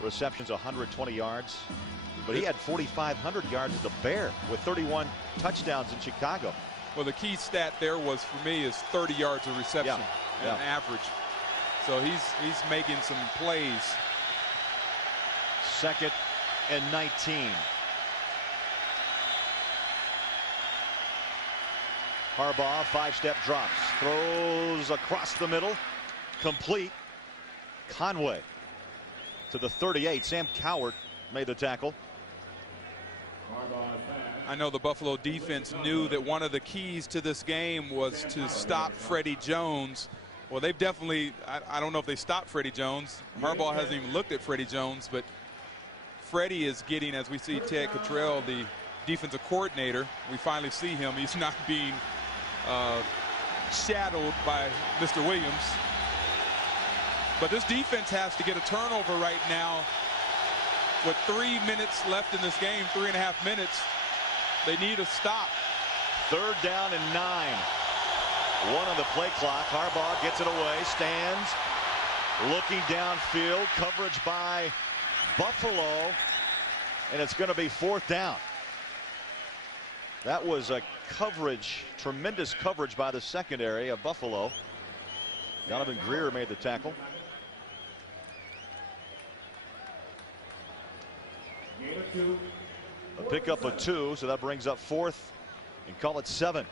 receptions, 120 yards. But he had 4,500 yards as a Bear with 31 touchdowns in Chicago. Well, the key stat there was, for me, is 30 yards of reception on average. So he's making some plays. 2nd and 19. Harbaugh, 5-step drops, throws across the middle, complete. Conway to the 38. Sam Cowart made the tackle. I know the Buffalo defense knew that one of the keys to this game was to stop Freddie Jones. Well, they've definitely, I don't know if they stopped Freddie Jones. Harbaugh hasn't even looked at Freddie Jones, but Freddie is getting, as we see Ted Cottrell, the defensive coordinator, we finally see him. He's not being shadowed by Mr. Williams. But this defense has to get a turnover right now. With 3 minutes left in this game, 3.5 minutes, they need a stop. 3rd down and 9. 1 on the play clock. Harbaugh gets it away, stands, looking downfield, coverage by Buffalo, and it's going to be 4th down. That was a coverage, tremendous coverage by the secondary of Buffalo. Donovan Greer made the tackle. A pickup of 2, so that brings up 4th and call it 7.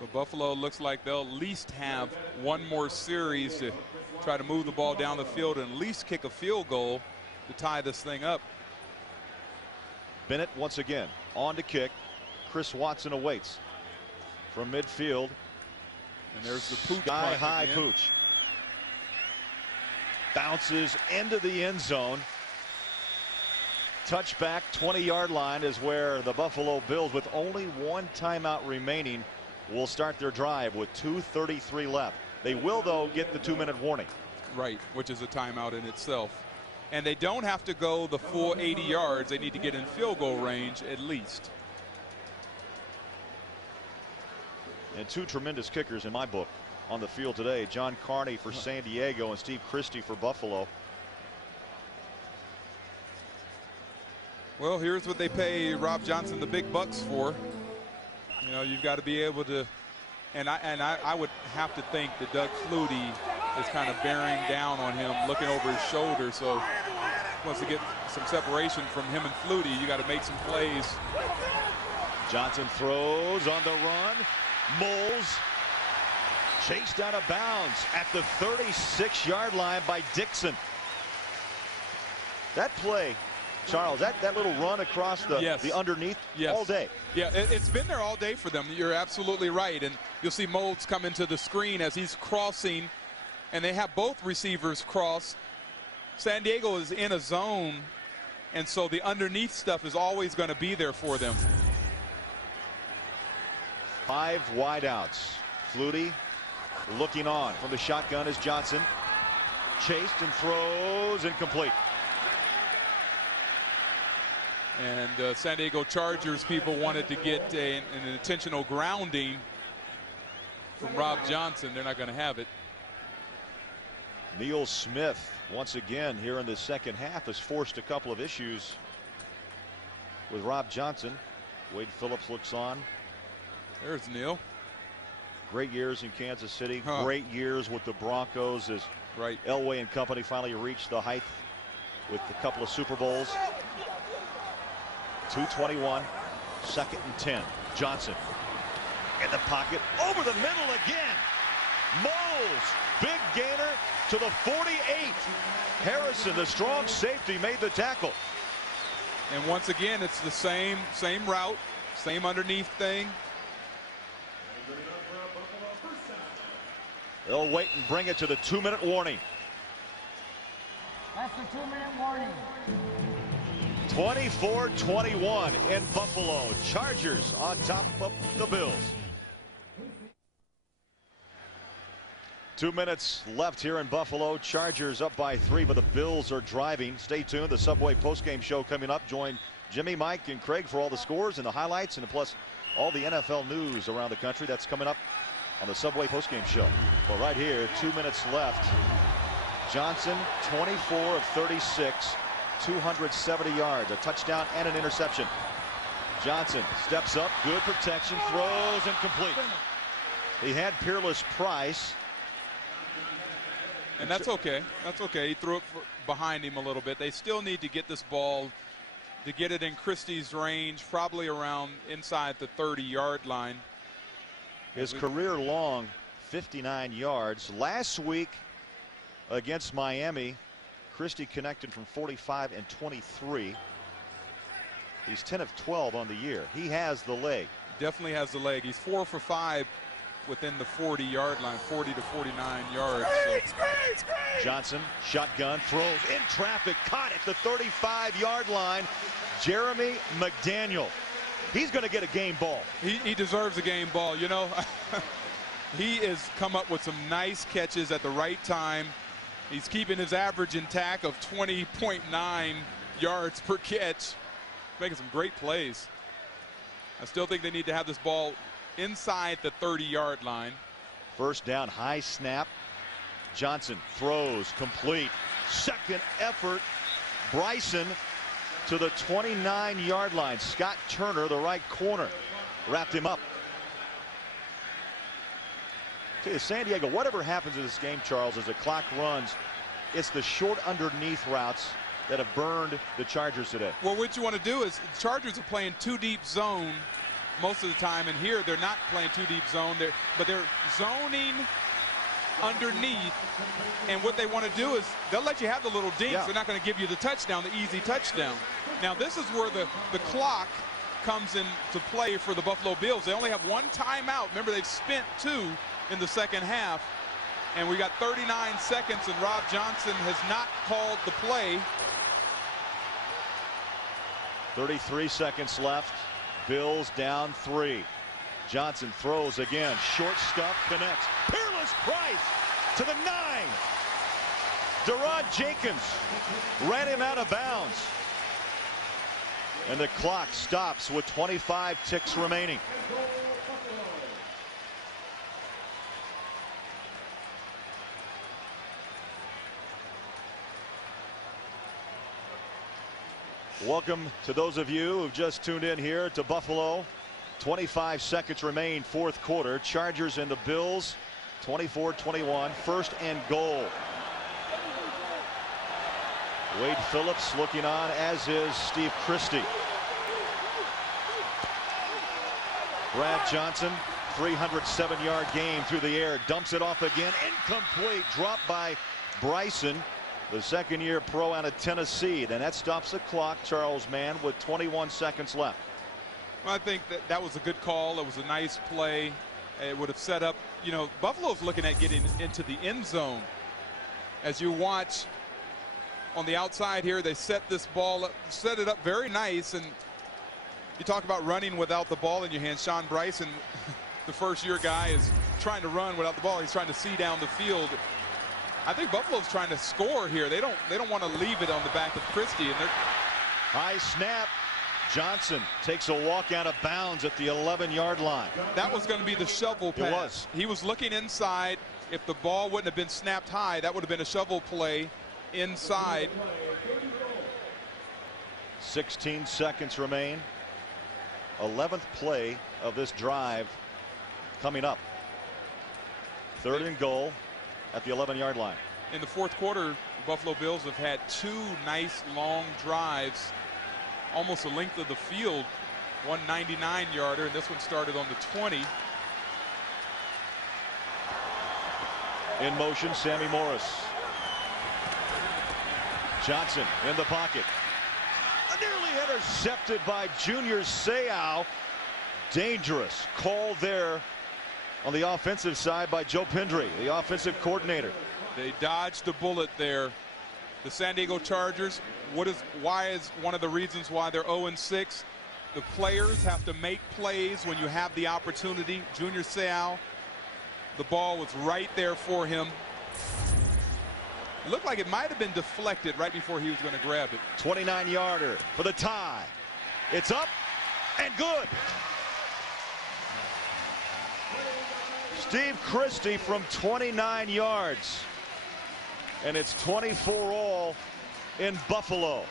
So Buffalo looks like they'll at least have one more series to try to move the ball down the field and at least kick a field goal to tie this thing up. Bennett once again on to kick. Chris Watson awaits from midfield. And there's the pooch. Sky high pooch. bounces into the end zone. Touchback, 20-yard line is where the Buffalo Bills, with only one timeout remaining, will start their drive with 2:33 left. They will, though, get the 2-minute warning. Right, which is a timeout in itself. And they don't have to go the full 80 yards. They need to get in field goal range at least. And two tremendous kickers in my book on the field today. John Carney for San Diego and Steve Christie for Buffalo. Well, here's what they pay Rob Johnson the big bucks for. You know, you've got to be able to, and I would have to think that Doug Flutie is kind of bearing down on him, looking over his shoulder. So wants to get some separation from him and Flutie. You got to make some plays. Johnson throws on the run. Moles chased out of bounds at the 36-yard line by Dixon. That play, Charles, that little run across the underneath all day. Yeah, it's been there all day for them. You're absolutely right. And you'll see Moulds come into the screen as he's crossing, and they have both receivers cross. San Diego is in a zone, and so the underneath stuff is always going to be there for them. 5 wideouts. Flutie looking on from the shotgun as Johnson chased and throws incomplete. And San Diego Chargers people wanted to get an intentional grounding from Rob Johnson. They're not going to have it. Neil Smith once again here in the second half has forced a couple of issues with Rob Johnson. Wade Phillips looks on. There's Neil. Great years in Kansas City. Great years with the Broncos as Elway and company finally reached the height with a couple of Super Bowls. 2:21, 2nd and 10. Johnson in the pocket, over the middle again. Moles, big gainer to the 48. Harrison, the strong safety, made the tackle. And once again, it's the same route, same underneath thing. They'll wait and bring it to the 2-minute warning. That's the 2-minute warning. 24-21 in Buffalo. Chargers on top of the Bills. 2 minutes left here in Buffalo. Chargers up by 3, but the Bills are driving. Stay tuned. The Subway postgame show coming up. Join Jimmy, Mike, and Craig for all the scores and the highlights, and plus all the NFL news around the country. That's coming up on the Subway postgame show. Well, right here, 2 minutes left. Johnson, 24 of 36, 270 yards, a touchdown and an interception. Johnson steps up, good protection, throws incomplete. He had Peerless Price. And that's okay. That's okay. He threw it behind him a little bit. They still need to get this ball, to get it in Christie's range, probably around inside the 30-yard line. His career long 59 yards. Last week against Miami, Christie connected from 45 and 23. He's 10 of 12 on the year. He has the leg. Definitely has the leg. He's 4 for 5 within the 40-yard line, 40 to 49 yards. Johnson, shotgun, throws in traffic, caught at the 35-yard line. Jeremy McDaniel. He's going to get a game ball. He deserves a game ball. You know, he has come up with some nice catches at the right time. He's keeping his average intact of 20.9 yards per catch, making some great plays. I still think they need to have this ball inside the 30-yard line. First down, high snap. Johnson throws complete. Second effort. Bryson to the 29-yard line. Scott Turner, the right corner, wrapped him up. To San Diego, whatever happens in this game, Charles, as the clock runs, it's the short underneath routes that have burned the Chargers today. Well, what you want to do is, the Chargers are playing too deep zone most of the time, and here they're not playing too deep zone, but they're zoning underneath, and what they want to do is they'll let you have the little dinks. They're not going to give you the touchdown, the easy touchdown. Now this is where the clock comes into play for the Buffalo Bills. They only have one timeout. Remember, they've spent 2 in the second half. And we got 39 seconds, and Rob Johnson has not called the play. 33 seconds left. Bills down 3. Johnson throws again. Short stuff connects. Peerless Price to the 9. Derod Jenkins ran him out of bounds. And the clock stops with 25 ticks remaining. Welcome to those of you who've just tuned in here to Buffalo. 25 seconds remain, fourth quarter. Chargers and the Bills, 24-21, first and goal. Wade Phillips looking on, as is Steve Christie. Brad Johnson, 307-yard game through the air, dumps it off again, incomplete, dropped by Bryson, the second-year pro out of Tennessee. Then that stops the clock. Charles Mann with 21 seconds left. Well, I think that was a good call. It was a nice play. It would have set up, you know, Buffalo's looking at getting into the end zone. As you watch on the outside here, they set this ball up, set it up very nice. And you talk about running without the ball in your hands. Sean Bryson, the first-year guy, is trying to run without the ball. He's trying to see down the field. I think Buffalo's trying to score here. They don't want to leave it on the back of Christie. And they're... High snap. Johnson takes a walk out of bounds at the 11-yard line. That was going to be the shovel pass. It was. He was looking inside. If the ball wouldn't have been snapped high, that would have been a shovel play inside. 16 seconds remain. 11th play of this drive coming up. Third and goal at the 11-yard line. In the fourth quarter, the Buffalo Bills have had 2 nice long drives, almost the length of the field. One 99-yarder, and this one started on the 20. In motion, Sammy Morris. Johnson in the pocket. Nearly intercepted by Junior Seau. Dangerous call there on the offensive side by Joe Pendry, the offensive coordinator. They dodged a bullet there. The San Diego Chargers, why is one of the reasons why they're 0-6? The players have to make plays when you have the opportunity. Junior Seau, the ball was right there for him. It looked like it might have been deflected right before he was going to grab it. 29-yarder for the tie. It's up and good. Steve Christie from 29 yards. And it's 24 all in Buffalo.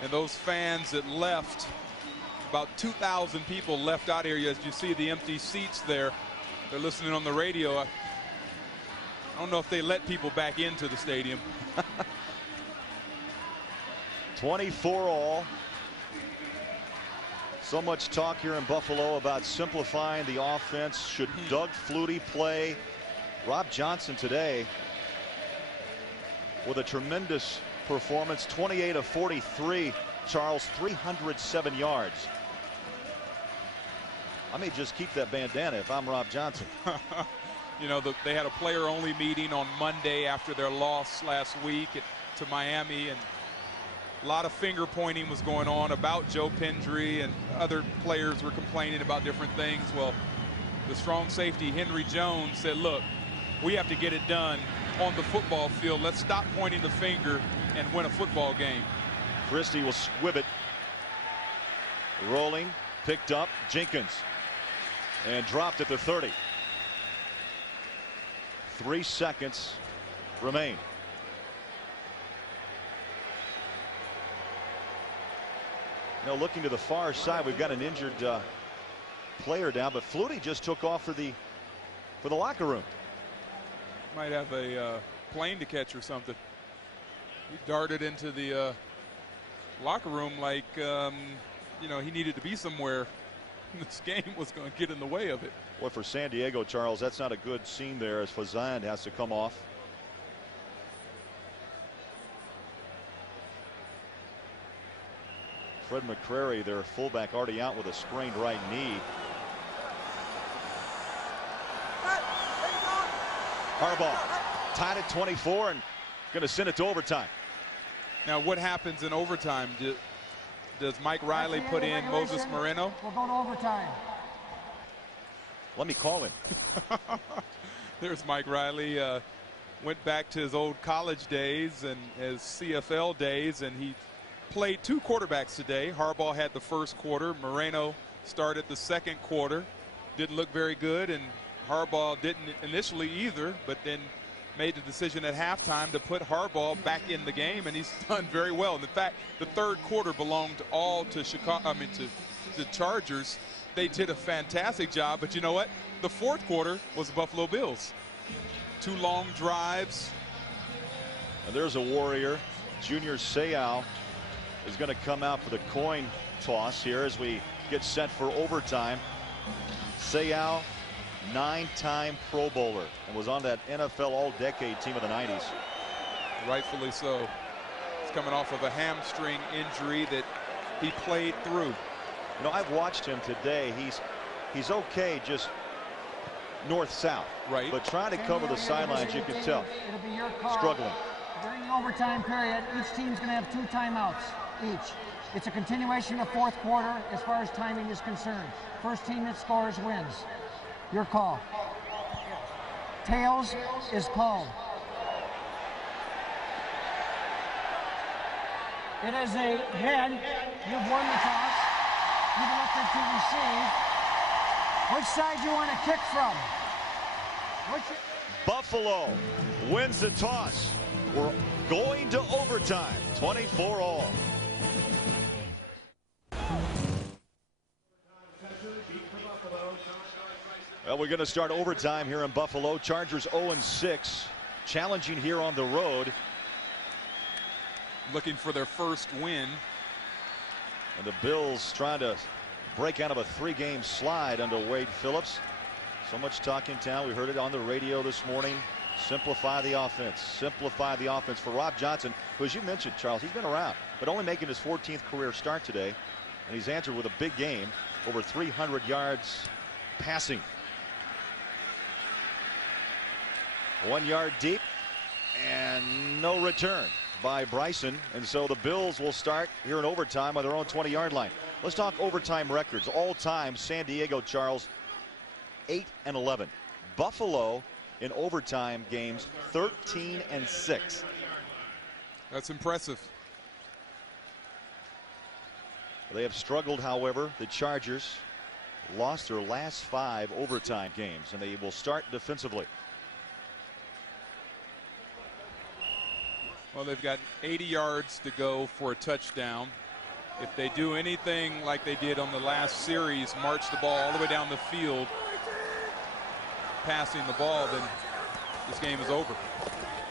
And those fans that left, about 2,000 people left out here. As you see the empty seats there, they're listening on the radio. I don't know if they let people back into the stadium. 24 all. So much talk here in Buffalo about simplifying the offense. Should Doug Flutie play? Rob Johnson today with a tremendous performance, 28 of 43. Charles, 307 yards. I may just keep that bandana if I'm Rob Johnson. You know, they had a player-only meeting on Monday after their loss last week to Miami, and a lot of finger pointing was going on about Joe Pendry, and other players were complaining about different things. Well, the strong safety Henry Jones said, look, we have to get it done on the football field. Let's stop pointing the finger and win a football game. Christie will squib it. Rolling, picked up, Jenkins, and dropped at the 30. 3 seconds remain. Now looking to the far side, we've got an injured player down, but Flutie just took off for the locker room. Might have a plane to catch or something. He darted into the locker room like you know, he needed to be somewhere. This game was going to get in the way of it. Well, for San Diego, Charles, that's not a good scene there as Fazan has to come off. Fred McCrary, their fullback, already out with a sprained right knee. Harbaugh tied at 24 and going to send it to overtime. Now, what happens in overtime? Does Mike Riley put in Moses Moreno? We'll go to overtime. Let me call him. There's Mike Riley. Went back to his old college days and his CFL days, and he played 2 quarterbacks today. Harbaugh had the first quarter. Moreno started the second quarter. Didn't look very good, and Harbaugh didn't initially either, but then made the decision at halftime to put Harbaugh back in the game, and he's done very well. And in fact, the third quarter belonged all to Chicago. I mean, to the Chargers. They did a fantastic job, but you know what? The fourth quarter was the Buffalo Bills. 2 long drives. And there's a Warrior. Junior Seau is going to come out for the coin toss here as we get set for overtime. Seau, 9-time Pro Bowler, and was on that NFL All-Decade team of the 90s. Rightfully so. He's coming off of a hamstring injury that he played through. You know, I've watched him today. He's okay, just north-south. Right. But trying to cover the sidelines, you can tell. It'll be your call. Struggling. During the overtime period, each team's going to have 2 timeouts each. It's a continuation of fourth quarter as far as timing is concerned. First team that scores wins. Your call. Tails is called. It is a head. You've won the toss. You've elected to receive. Which side do you want to kick from? Buffalo wins the toss. We're going to overtime. 24 all. Well, we're going to start overtime here in Buffalo. Chargers 0-6, challenging here on the road. Looking for their first win. And the Bills trying to break out of a 3-game slide under Wade Phillips. So much talk in town. We heard it on the radio this morning. Simplify the offense. Simplify the offense for Rob Johnson, who, as you mentioned, Charles, he's been around, but only making his 14th career start today. And he's answered with a big game, over 300 yards passing. 1 yard deep and no return by Bryson. And so the Bills will start here in overtime on their own 20-yard line. Let's talk overtime records. All time, San Diego, Charles, 8-11. Buffalo in overtime games, 13-6. That's impressive. They have struggled, however. The Chargers lost their last 5 overtime games, and they will start defensively. Well, they've got 80 yards to go for a touchdown. If they do anything like they did on the last series, march the ball all the way down the field, passing the ball, then this game is over.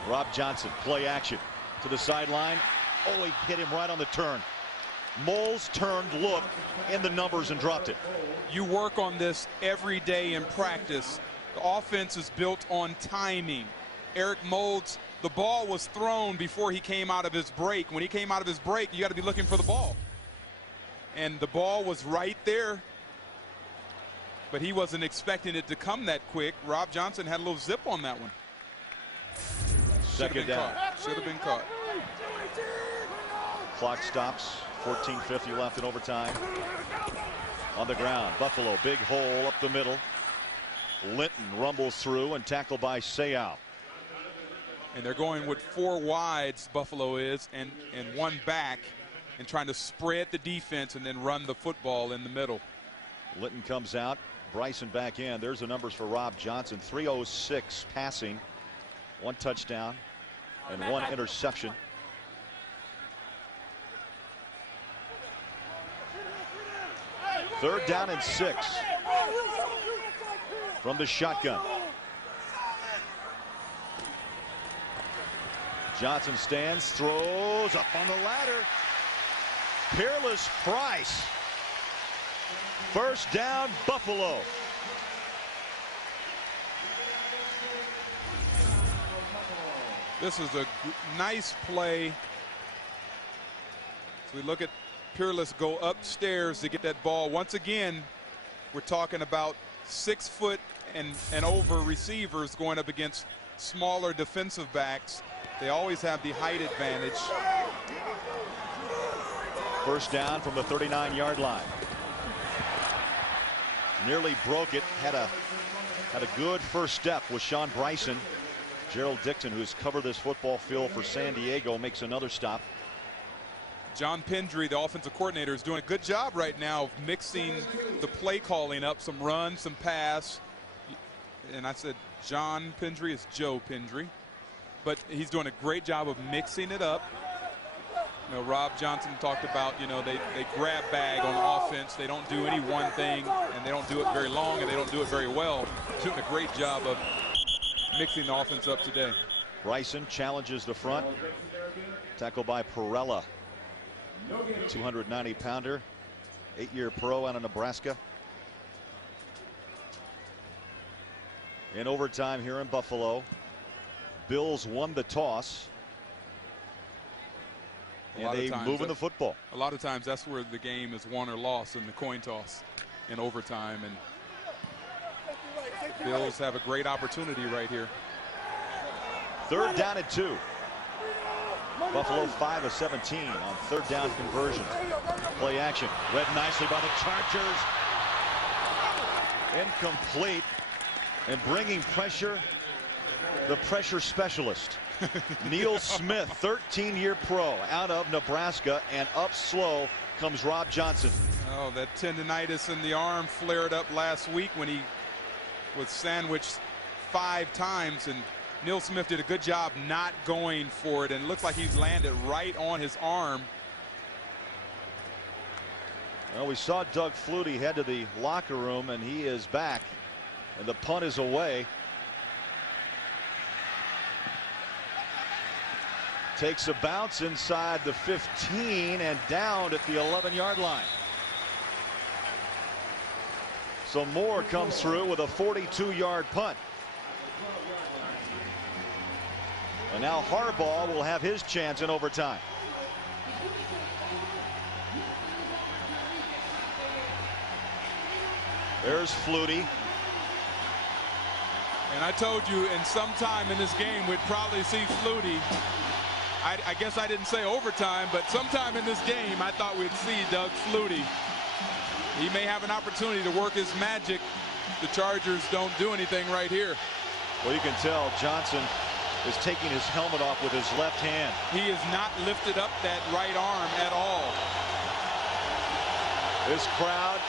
Rob Johnson, play action to the sideline. Oh, he hit him right on the turn. Moles turned look in the numbers and dropped it. You work on this every day in practice. The offense is built on timing. Eric Moulds, the ball was thrown before he came out of his break. When he came out of his break, you got to be looking for the ball. And the ball was right there, but he wasn't expecting it to come that quick. Rob Johnson had a little zip on that one. Second down. Should have been caught. Clock stops. 14:50 left in overtime. On the ground, Buffalo, big hole up the middle. Linton rumbles through and tackled by Seau. And they're going with 4 wides, Buffalo is, and 1 back, and trying to spread the defense and then run the football in the middle. Linton comes out. Bryson back in. There's the numbers for Rob Johnson. 306 passing, 1 touchdown, and 1 interception. Third down and 6 from the shotgun. Johnson stands, throws up on the ladder. Peerless Price. First down, Buffalo. This is a nice play. As we look at Peerless go upstairs to get that ball. Once again, we're talking about 6 foot and over receivers going up against smaller defensive backs. They always have the height advantage. First down from the 39-yard line. Nearly broke it. Had a good first step with Sean Bryson. Gerald Dixon, who's covered this football field for San Diego, makes another stop. John Pendry, the offensive coordinator, is doing a good job right now of mixing the play calling up, some run, some pass. And I said John Pendry, is Joe Pendry. But he's doing a great job of mixing it up. You know, Rob Johnson talked about, you know, they grab bag on offense. They don't do any one thing, and they don't do it very long, and they don't do it very well. Doing a great job of mixing the offense up today. Bryson challenges the front. Tackled by Perella. 290-pounder, 8-year pro out of Nebraska. In overtime here in Buffalo, Bills won the toss. And they moving the football. A lot of times that's where the game is won or lost, in the coin toss in overtime. And Bills have a great opportunity right here. 3rd down and 2. Buffalo 5 of 17 on 3rd down conversion. Play action. Read nicely by the Chargers. Incomplete. And bringing pressure, the pressure specialist. Neil Smith, 13-year pro out of Nebraska, and up slow comes Rob Johnson. Oh, that tendonitis in the arm flared up last week when he was sandwiched 5 times, and Neil Smith did a good job not going for it, and it looks like he's landed right on his arm. Well, we saw Doug Flutie head to the locker room, and he is back, and the punt is away. Takes a bounce inside the 15 and down at the 11-yard line. So Moore comes through with a 42-yard punt. And now Harbaugh will have his chance in overtime. There's Flutie. And I told you, in some time in this game, we'd probably see Flutie. I guess I didn't say overtime, but sometime in this game, I thought we'd see Doug Flutie. He may have an opportunity to work his magic. The Chargers don't do anything right here. Well, you can tell Johnson is taking his helmet off with his left hand. He has not lifted up that right arm at all. This crowd,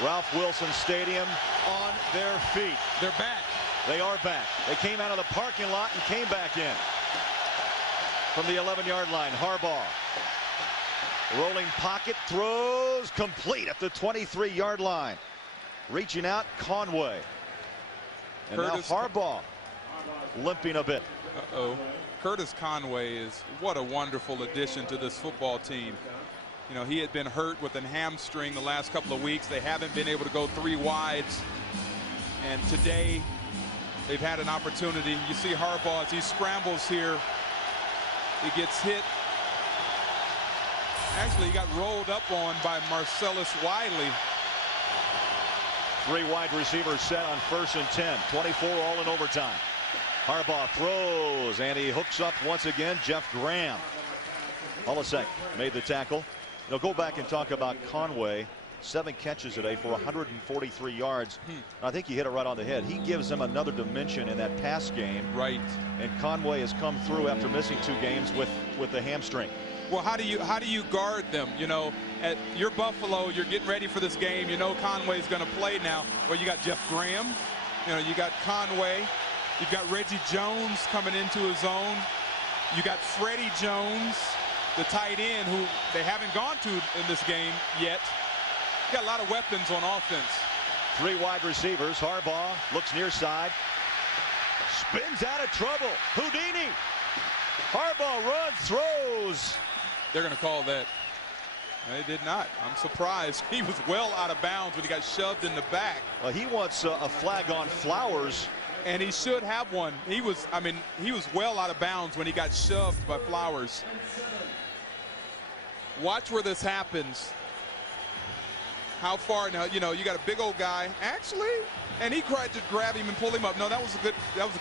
Ralph Wilson Stadium, on their feet. They're back. They are back. They came out of the parking lot and came back in. From the 11-yard line, Harbaugh. Rolling pocket, throws complete at the 23-yard line. Reaching out, Conway. And Curtis, now Harbaugh limping a bit. Curtis Conway is what a wonderful addition to this football team. You know, he had been hurt with a hamstring the last couple of weeks. They haven't been able to go 3 wides. And today, they've had an opportunity. You see Harbaugh as he scrambles here. He gets hit. Actually, he got rolled up on by Marcellus Wiley. 3 wide receivers set on 1st and 10. 24 all in overtime. Harbaugh throws, and he hooks up once again. Jeff Graham. Holisek made the tackle. You know, go back and talk about Conway. 7 catches today for 143 yards. I think you hit it right on the head. He gives them another dimension in that pass game. Right. And Conway has come through after missing 2 games with the hamstring. Well, how do you guard them? You know, at your Buffalo, you're getting ready for this game. You know Conway's going to play now. Well, you got Jeff Graham. You know, you got Conway. You've got Reggie Jones coming into his own. You got Freddie Jones, the tight end, who they haven't gone to in this game yet. You got a lot of weapons on offense. 3 wide receivers. Harbaugh looks near side. Spins out of trouble. Houdini. Harbaugh runs, throws. They're going to call that. They did not. I'm surprised. He was well out of bounds when he got shoved in the back. Well, he wants a flag on Flowers. And he should have one. He was well out of bounds when he got shoved by Flowers. Watch where this happens. How far now? You know, you got a big old guy. Actually, and he tried to grab him and pull him up. No, that was a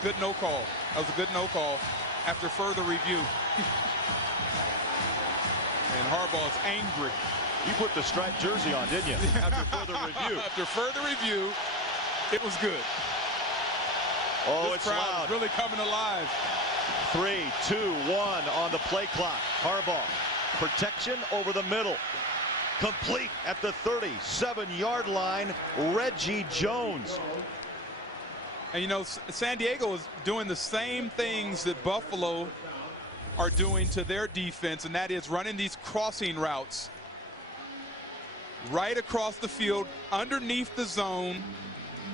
good no call. That was a good no call after further review. And Harbaugh's angry. You put the striped jersey on, didn't you? After further review. After further review, it was good. Oh, this it's crowd loud. Is really coming alive. 3, 2, 1 on the play clock. Harbaugh, protection over the middle. Complete at the 37-yard line, Reggie Jones. And you know, San Diego is doing the same things that Buffalo are doing to their defense, and that is running these crossing routes right across the field underneath the zone.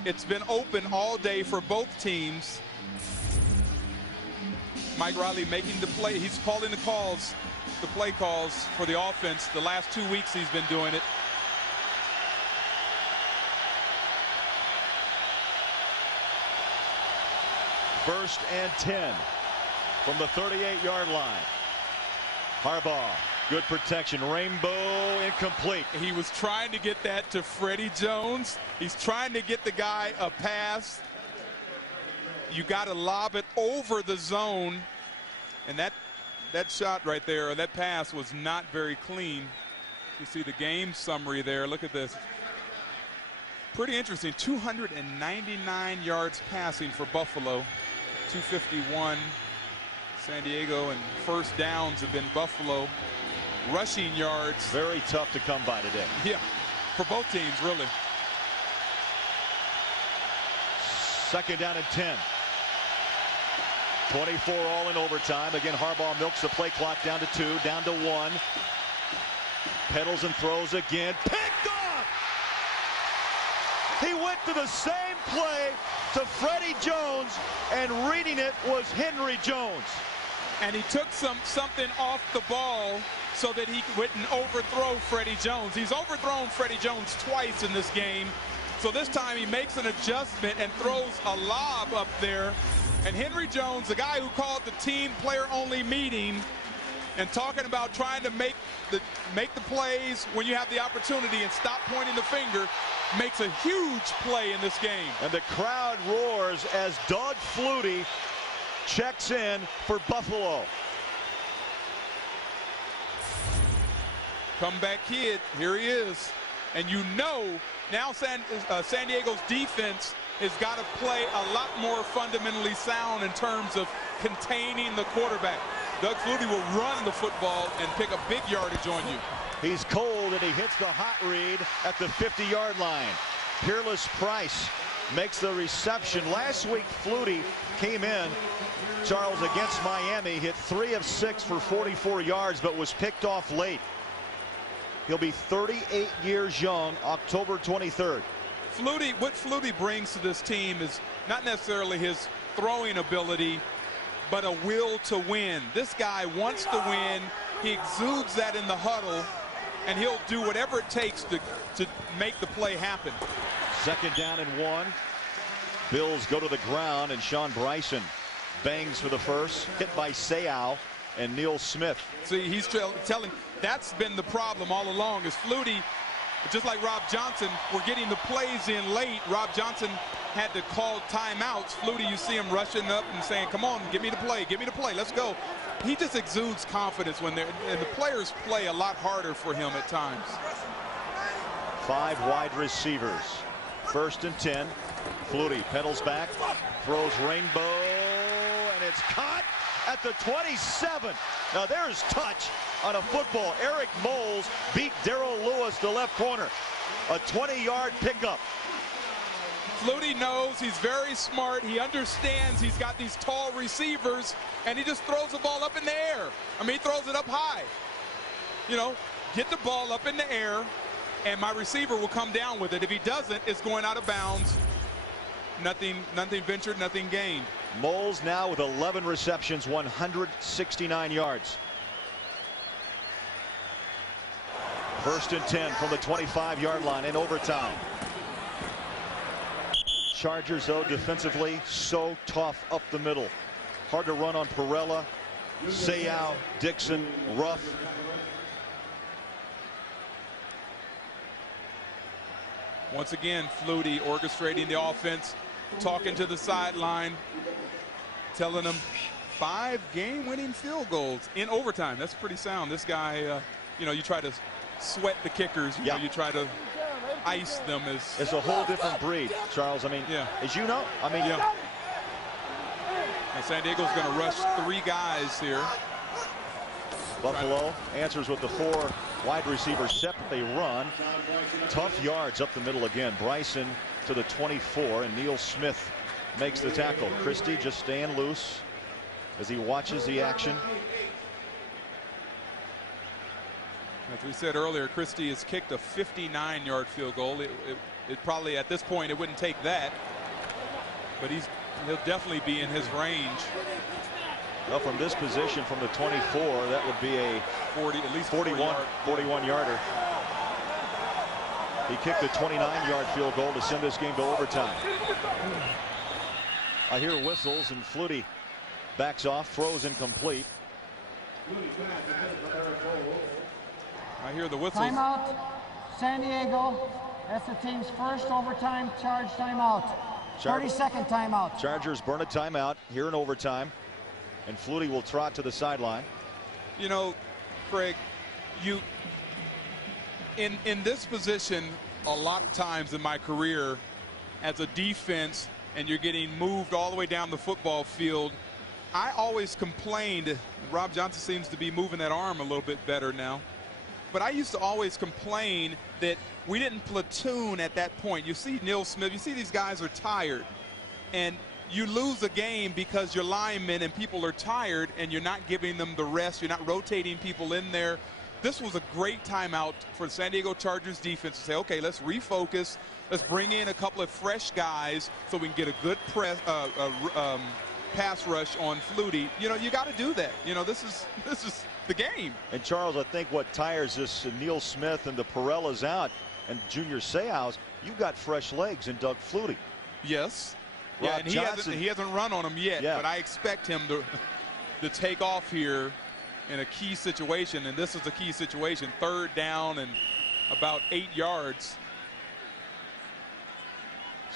It's been open all day for both teams. Mike Riley making the play. He's calling the calls, the play calls for the offense. The last 2 weeks he's been doing it. First and 10 from the 38-yard line. Harbaugh, good protection. Rainbow incomplete. He was trying to get that to Freddie Jones. He's trying to get the guy a pass. You got to lob it over the zone. And that shot right there, or that pass, was not very clean. You see the game summary there. Look at this. Pretty interesting. 299 yards passing for Buffalo. 251 San Diego, and first downs have been Buffalo. Rushing yards. Very tough to come by today. Yeah, for both teams, really. Second down and 10. 24 all in overtime. Again, Harbaugh milks the play clock down to 2, down to 1. Pedals and throws again. Picked off! He went to the same play to Freddie Jones, and reading it was Henry Jones. And he took something off the ball so that he wouldn't overthrow Freddie Jones. He's overthrown Freddie Jones twice in this game. So this time he makes an adjustment and throws a lob up there. And Henry Jones, the guy who called the team player-only meeting and talking about trying to make the plays when you have the opportunity and stop pointing the finger, makes a huge play in this game. And the crowd roars as Doug Flutie checks in for Buffalo. Comeback kid, here he is. And you know now San Diego's defense has got to play a lot more fundamentally sound in terms of containing the quarterback. Doug Flutie will run the football and pick a big yardage on you. He's cold, and he hits the hot read at the 50-yard line. Peerless Price makes the reception. Last week, Flutie came in, Charles, against Miami, hit 3 of 6 for 44 yards, but was picked off late. He'll be 38 years young, October 23rd. What Flutie brings to this team is not necessarily his throwing ability, but a will to win. This guy wants to win. He exudes that in the huddle, and he'll do whatever it takes to make the play happen. Second down and 1. Bills go to the ground, and Sean Bryson bangs for the first, hit by Seau and Neil Smith. See, he's telling, that's been the problem all along, is Flutie, just like Rob Johnson, we're getting the plays in late. Rob Johnson had to call timeouts. Flutie, you see him rushing up and saying, come on, give me the play, let's go. He just exudes confidence when they're, and the players play a lot harder for him at times. 5 wide receivers. First and 10. Flutie pedals back, throws rainbow, and it's caught at the 27. Now there's touch on a football. Eric Moles beat Darrell Lewis to left corner. A 20-yard pickup. Flutie knows, he's very smart. He understands he's got these tall receivers, and he just throws the ball up in the air. I mean, he throws it up high. You know, get the ball up in the air, and my receiver will come down with it. If he doesn't, it's going out of bounds. Nothing ventured, nothing gained. Moles now with 11 receptions, 169 yards. First and 10 from the 25-yard line in overtime. Chargers, though, defensively so tough up the middle. Hard to run on Perella, Seau, Dixon, Ruff. Once again, Flutie orchestrating the offense, talking to the sideline, telling them 5 game-winning field goals in overtime. That's pretty sound. This guy, you know, you try to sweat the kickers. You know, you try to ice them. It's a whole different breed, Charles. I mean, as you know, I mean, Now San Diego's going to rush 3 guys here. Buffalo answers with the 4 wide receiver set that they run. Tough yards up the middle again. Bryson to the 24, and Neil Smith makes the tackle. Christie just staying loose as he watches the action. As we said earlier, Christie has kicked a 59-yard field goal. It probably, at this point, it wouldn't take that, but he'll definitely be in his range. Well, from this position, from the 24, that would be a 40, at least 41-yarder. He kicked a 29-yard field goal to send this game to overtime. I hear whistles, and Flutie backs off, throws incomplete. I hear the whistles. Timeout, San Diego. That's the team's first overtime charge timeout. 30-second timeout. Chargers burn a timeout here in overtime, and Flutie will trot to the sideline. You know, Craig, in this position, a lot of times in my career as a defense, and you're getting moved all the way down the football field, I always complained. Rob Johnson seems to be moving that arm a little bit better now. But I used to always complain that we didn't platoon at that point. You see Neil Smith, you see these guys are tired. And you lose a game because your linemen and people are tired and you're not giving them the rest. You're not rotating people in there. This was a great timeout for the San Diego Chargers defense to say, okay, let's refocus. Let's bring in a couple of fresh guys so we can get a good pass rush on Flutie. You know, you got to do that. You know, this is the game. And Charles, I think what tires this Neil Smith and the Perellas out and Junior Seau's, you've got fresh legs in Doug Flutie. Yes. Rob Yeah, and he hasn't run on him yet, but I expect him to take off here in a key situation, and this is a key situation. 3rd down and about 8 yards.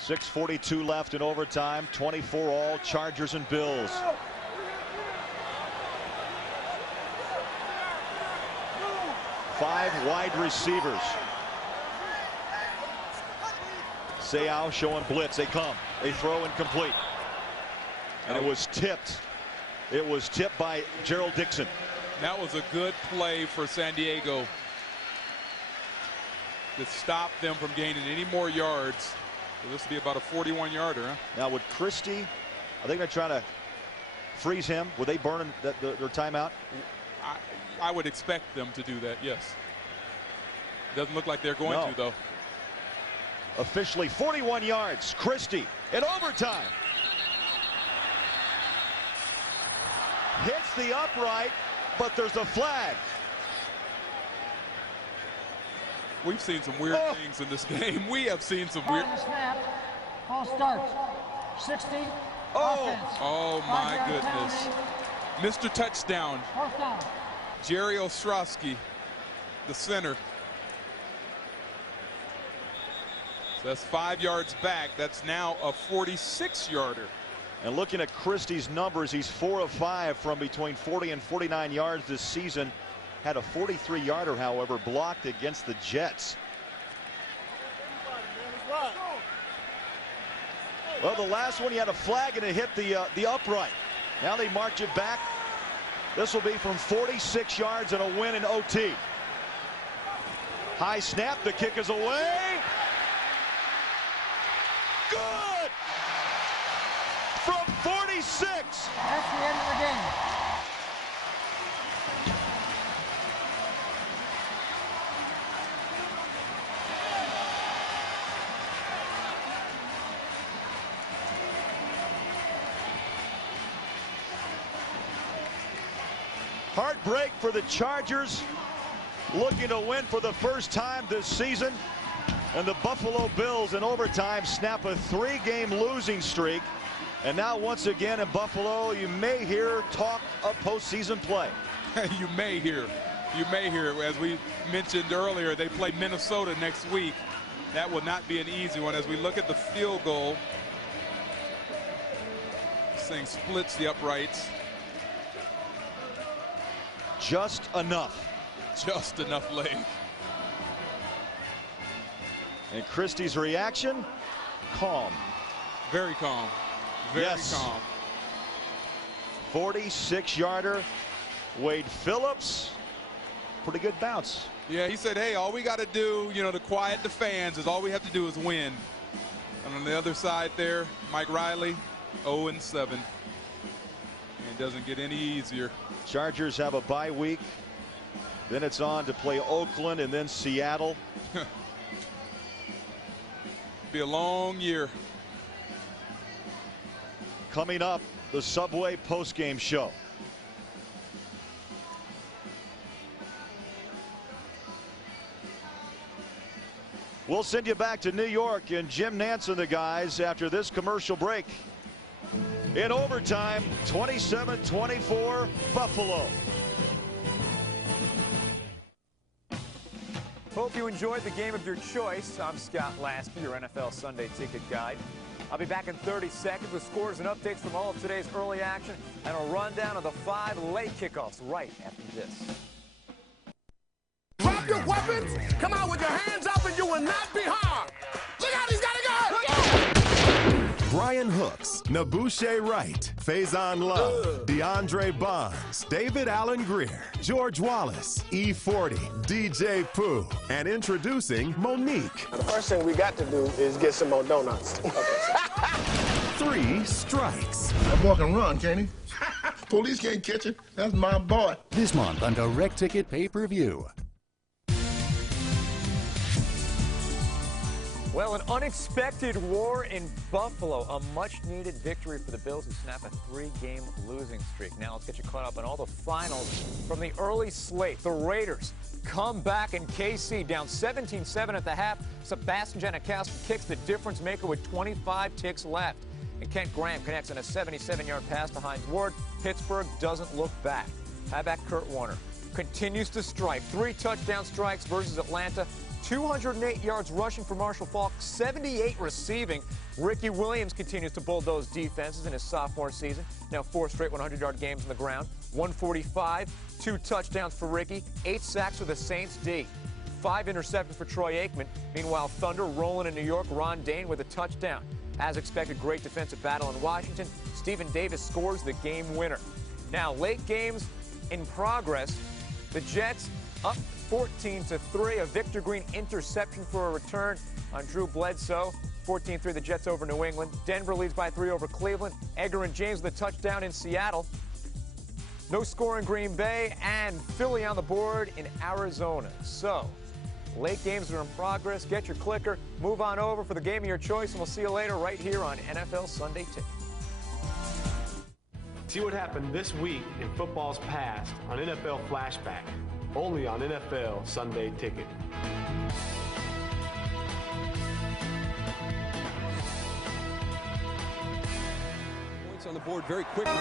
6:42 left in overtime. 24 all, Chargers and Bills. Five wide receivers. Seau showing blitz. They come. They throw incomplete. And it was tipped. It was tipped by Gerald Dixon. That was a good play for San Diego to stop them from gaining any more yards. So this will be about a 41-yarder. Huh? Now with Christie, are they going to try to freeze him? Were they burning their timeout? I would expect them to do that, yes. Doesn't look like they're going to, though. Officially 41 yards. Christie in overtime. Hits the upright, but there's a flag. We've seen some weird things in this game. We have seen some weird. Snap. Ball starts. 60. Offense. Oh my goodness. Mr. Touchdown. 4th down. Jerry Ostrowski, the center. So that's 5 yards back. That's now a 46-yarder. And looking at Christie's numbers, he's 4 of 5 from between 40 and 49 yards this season. Had a 43-yarder, however, blocked against the Jets. Well, the last one, he had a flag and it hit the upright. Now they march it back. This will be from 46 yards and a win in OT. High snap, the kick is away. Good! From 46. That's the end of the game. Heartbreak for the Chargers, looking to win for the first time this season. And the Buffalo Bills in overtime snap a 3-game losing streak. And now once again in Buffalo, you may hear talk of postseason play. You may hear. As we mentioned earlier, they play Minnesota next week. That will not be an easy one as we look at the field goal. This thing splits the uprights. Just enough. Just enough leg. And Christie's reaction, calm. Very calm. Very calm. 46-yarder. Wade Phillips. Pretty good bounce. Yeah, he said, hey, all we got to do, you know, to quiet the fans is all we have to do is win. And on the other side there, Mike Riley, 0-7. And it doesn't get any easier. Chargers have a bye week. Then it's on to play Oakland and then Seattle. Be a long year. Coming up, the Subway postgame show. We'll send you back to New York and Jim Nantz and the guys after this commercial break. In overtime, 27-24 Buffalo. Hope you enjoyed the game of your choice. I'm Scott Lasky, your NFL Sunday Ticket guide. I'll be back in 30 seconds with scores and updates from all of today's early action and a rundown of the 5 late kickoffs right after this. Drop your weapons, come out with your hands up, and you will not be harmed. Look out, he's got a gun! Look out! Brian Hooks, Nabushe Wright, Faison Love, DeAndre Bonds, David Allen Greer, George Wallace, E40, DJ Pooh, and introducing Monique. The first thing we got to do is get some more donuts. 3 strikes. That boy can run, can't he? Police can't catch him. That's my boy. This month on Direct Ticket Pay-Per-View. Well, an unexpected war in Buffalo, a much-needed victory for the Bills who snap a 3-game losing streak. Now let's get you caught up on all the finals from the early slate. The Raiders come back in KC, down 17-7 at the half. Sebastian Janikowski kicks the difference maker with 25 ticks left. And Kent Graham connects on a 77-yard pass to Hines Ward. Pittsburgh doesn't look back. How about Kurt Warner? Continues to strike. 3 touchdown strikes versus Atlanta. 208 yards rushing for Marshall Faulk, 78 receiving. Ricky Williams continues to bulldoze defenses in his sophomore season. Now 4 straight 100-yard games on the ground. 145, 2 touchdowns for Ricky, 8 sacks for the Saints D. 5 interceptions for Troy Aikman. Meanwhile, Thunder rolling in New York. Ron Dane with a touchdown. As expected, great defensive battle in Washington. Stephen Davis scores the game winner. Now, late games in progress. The Jets up 14-3. A Victor Green interception for a return on Drew Bledsoe. 14-3 the Jets over New England. Denver leads by 3 over Cleveland. Edgar and James with a touchdown in Seattle. No score in Green Bay, and Philly on the board in Arizona. So, late games are in progress. Get your clicker. Move on over for the game of your choice, and we'll see you later right here on NFL Sunday Ticket. See what happened this week in football's past on NFL Flashback, only on NFL Sunday Ticket. Points on the board very quickly.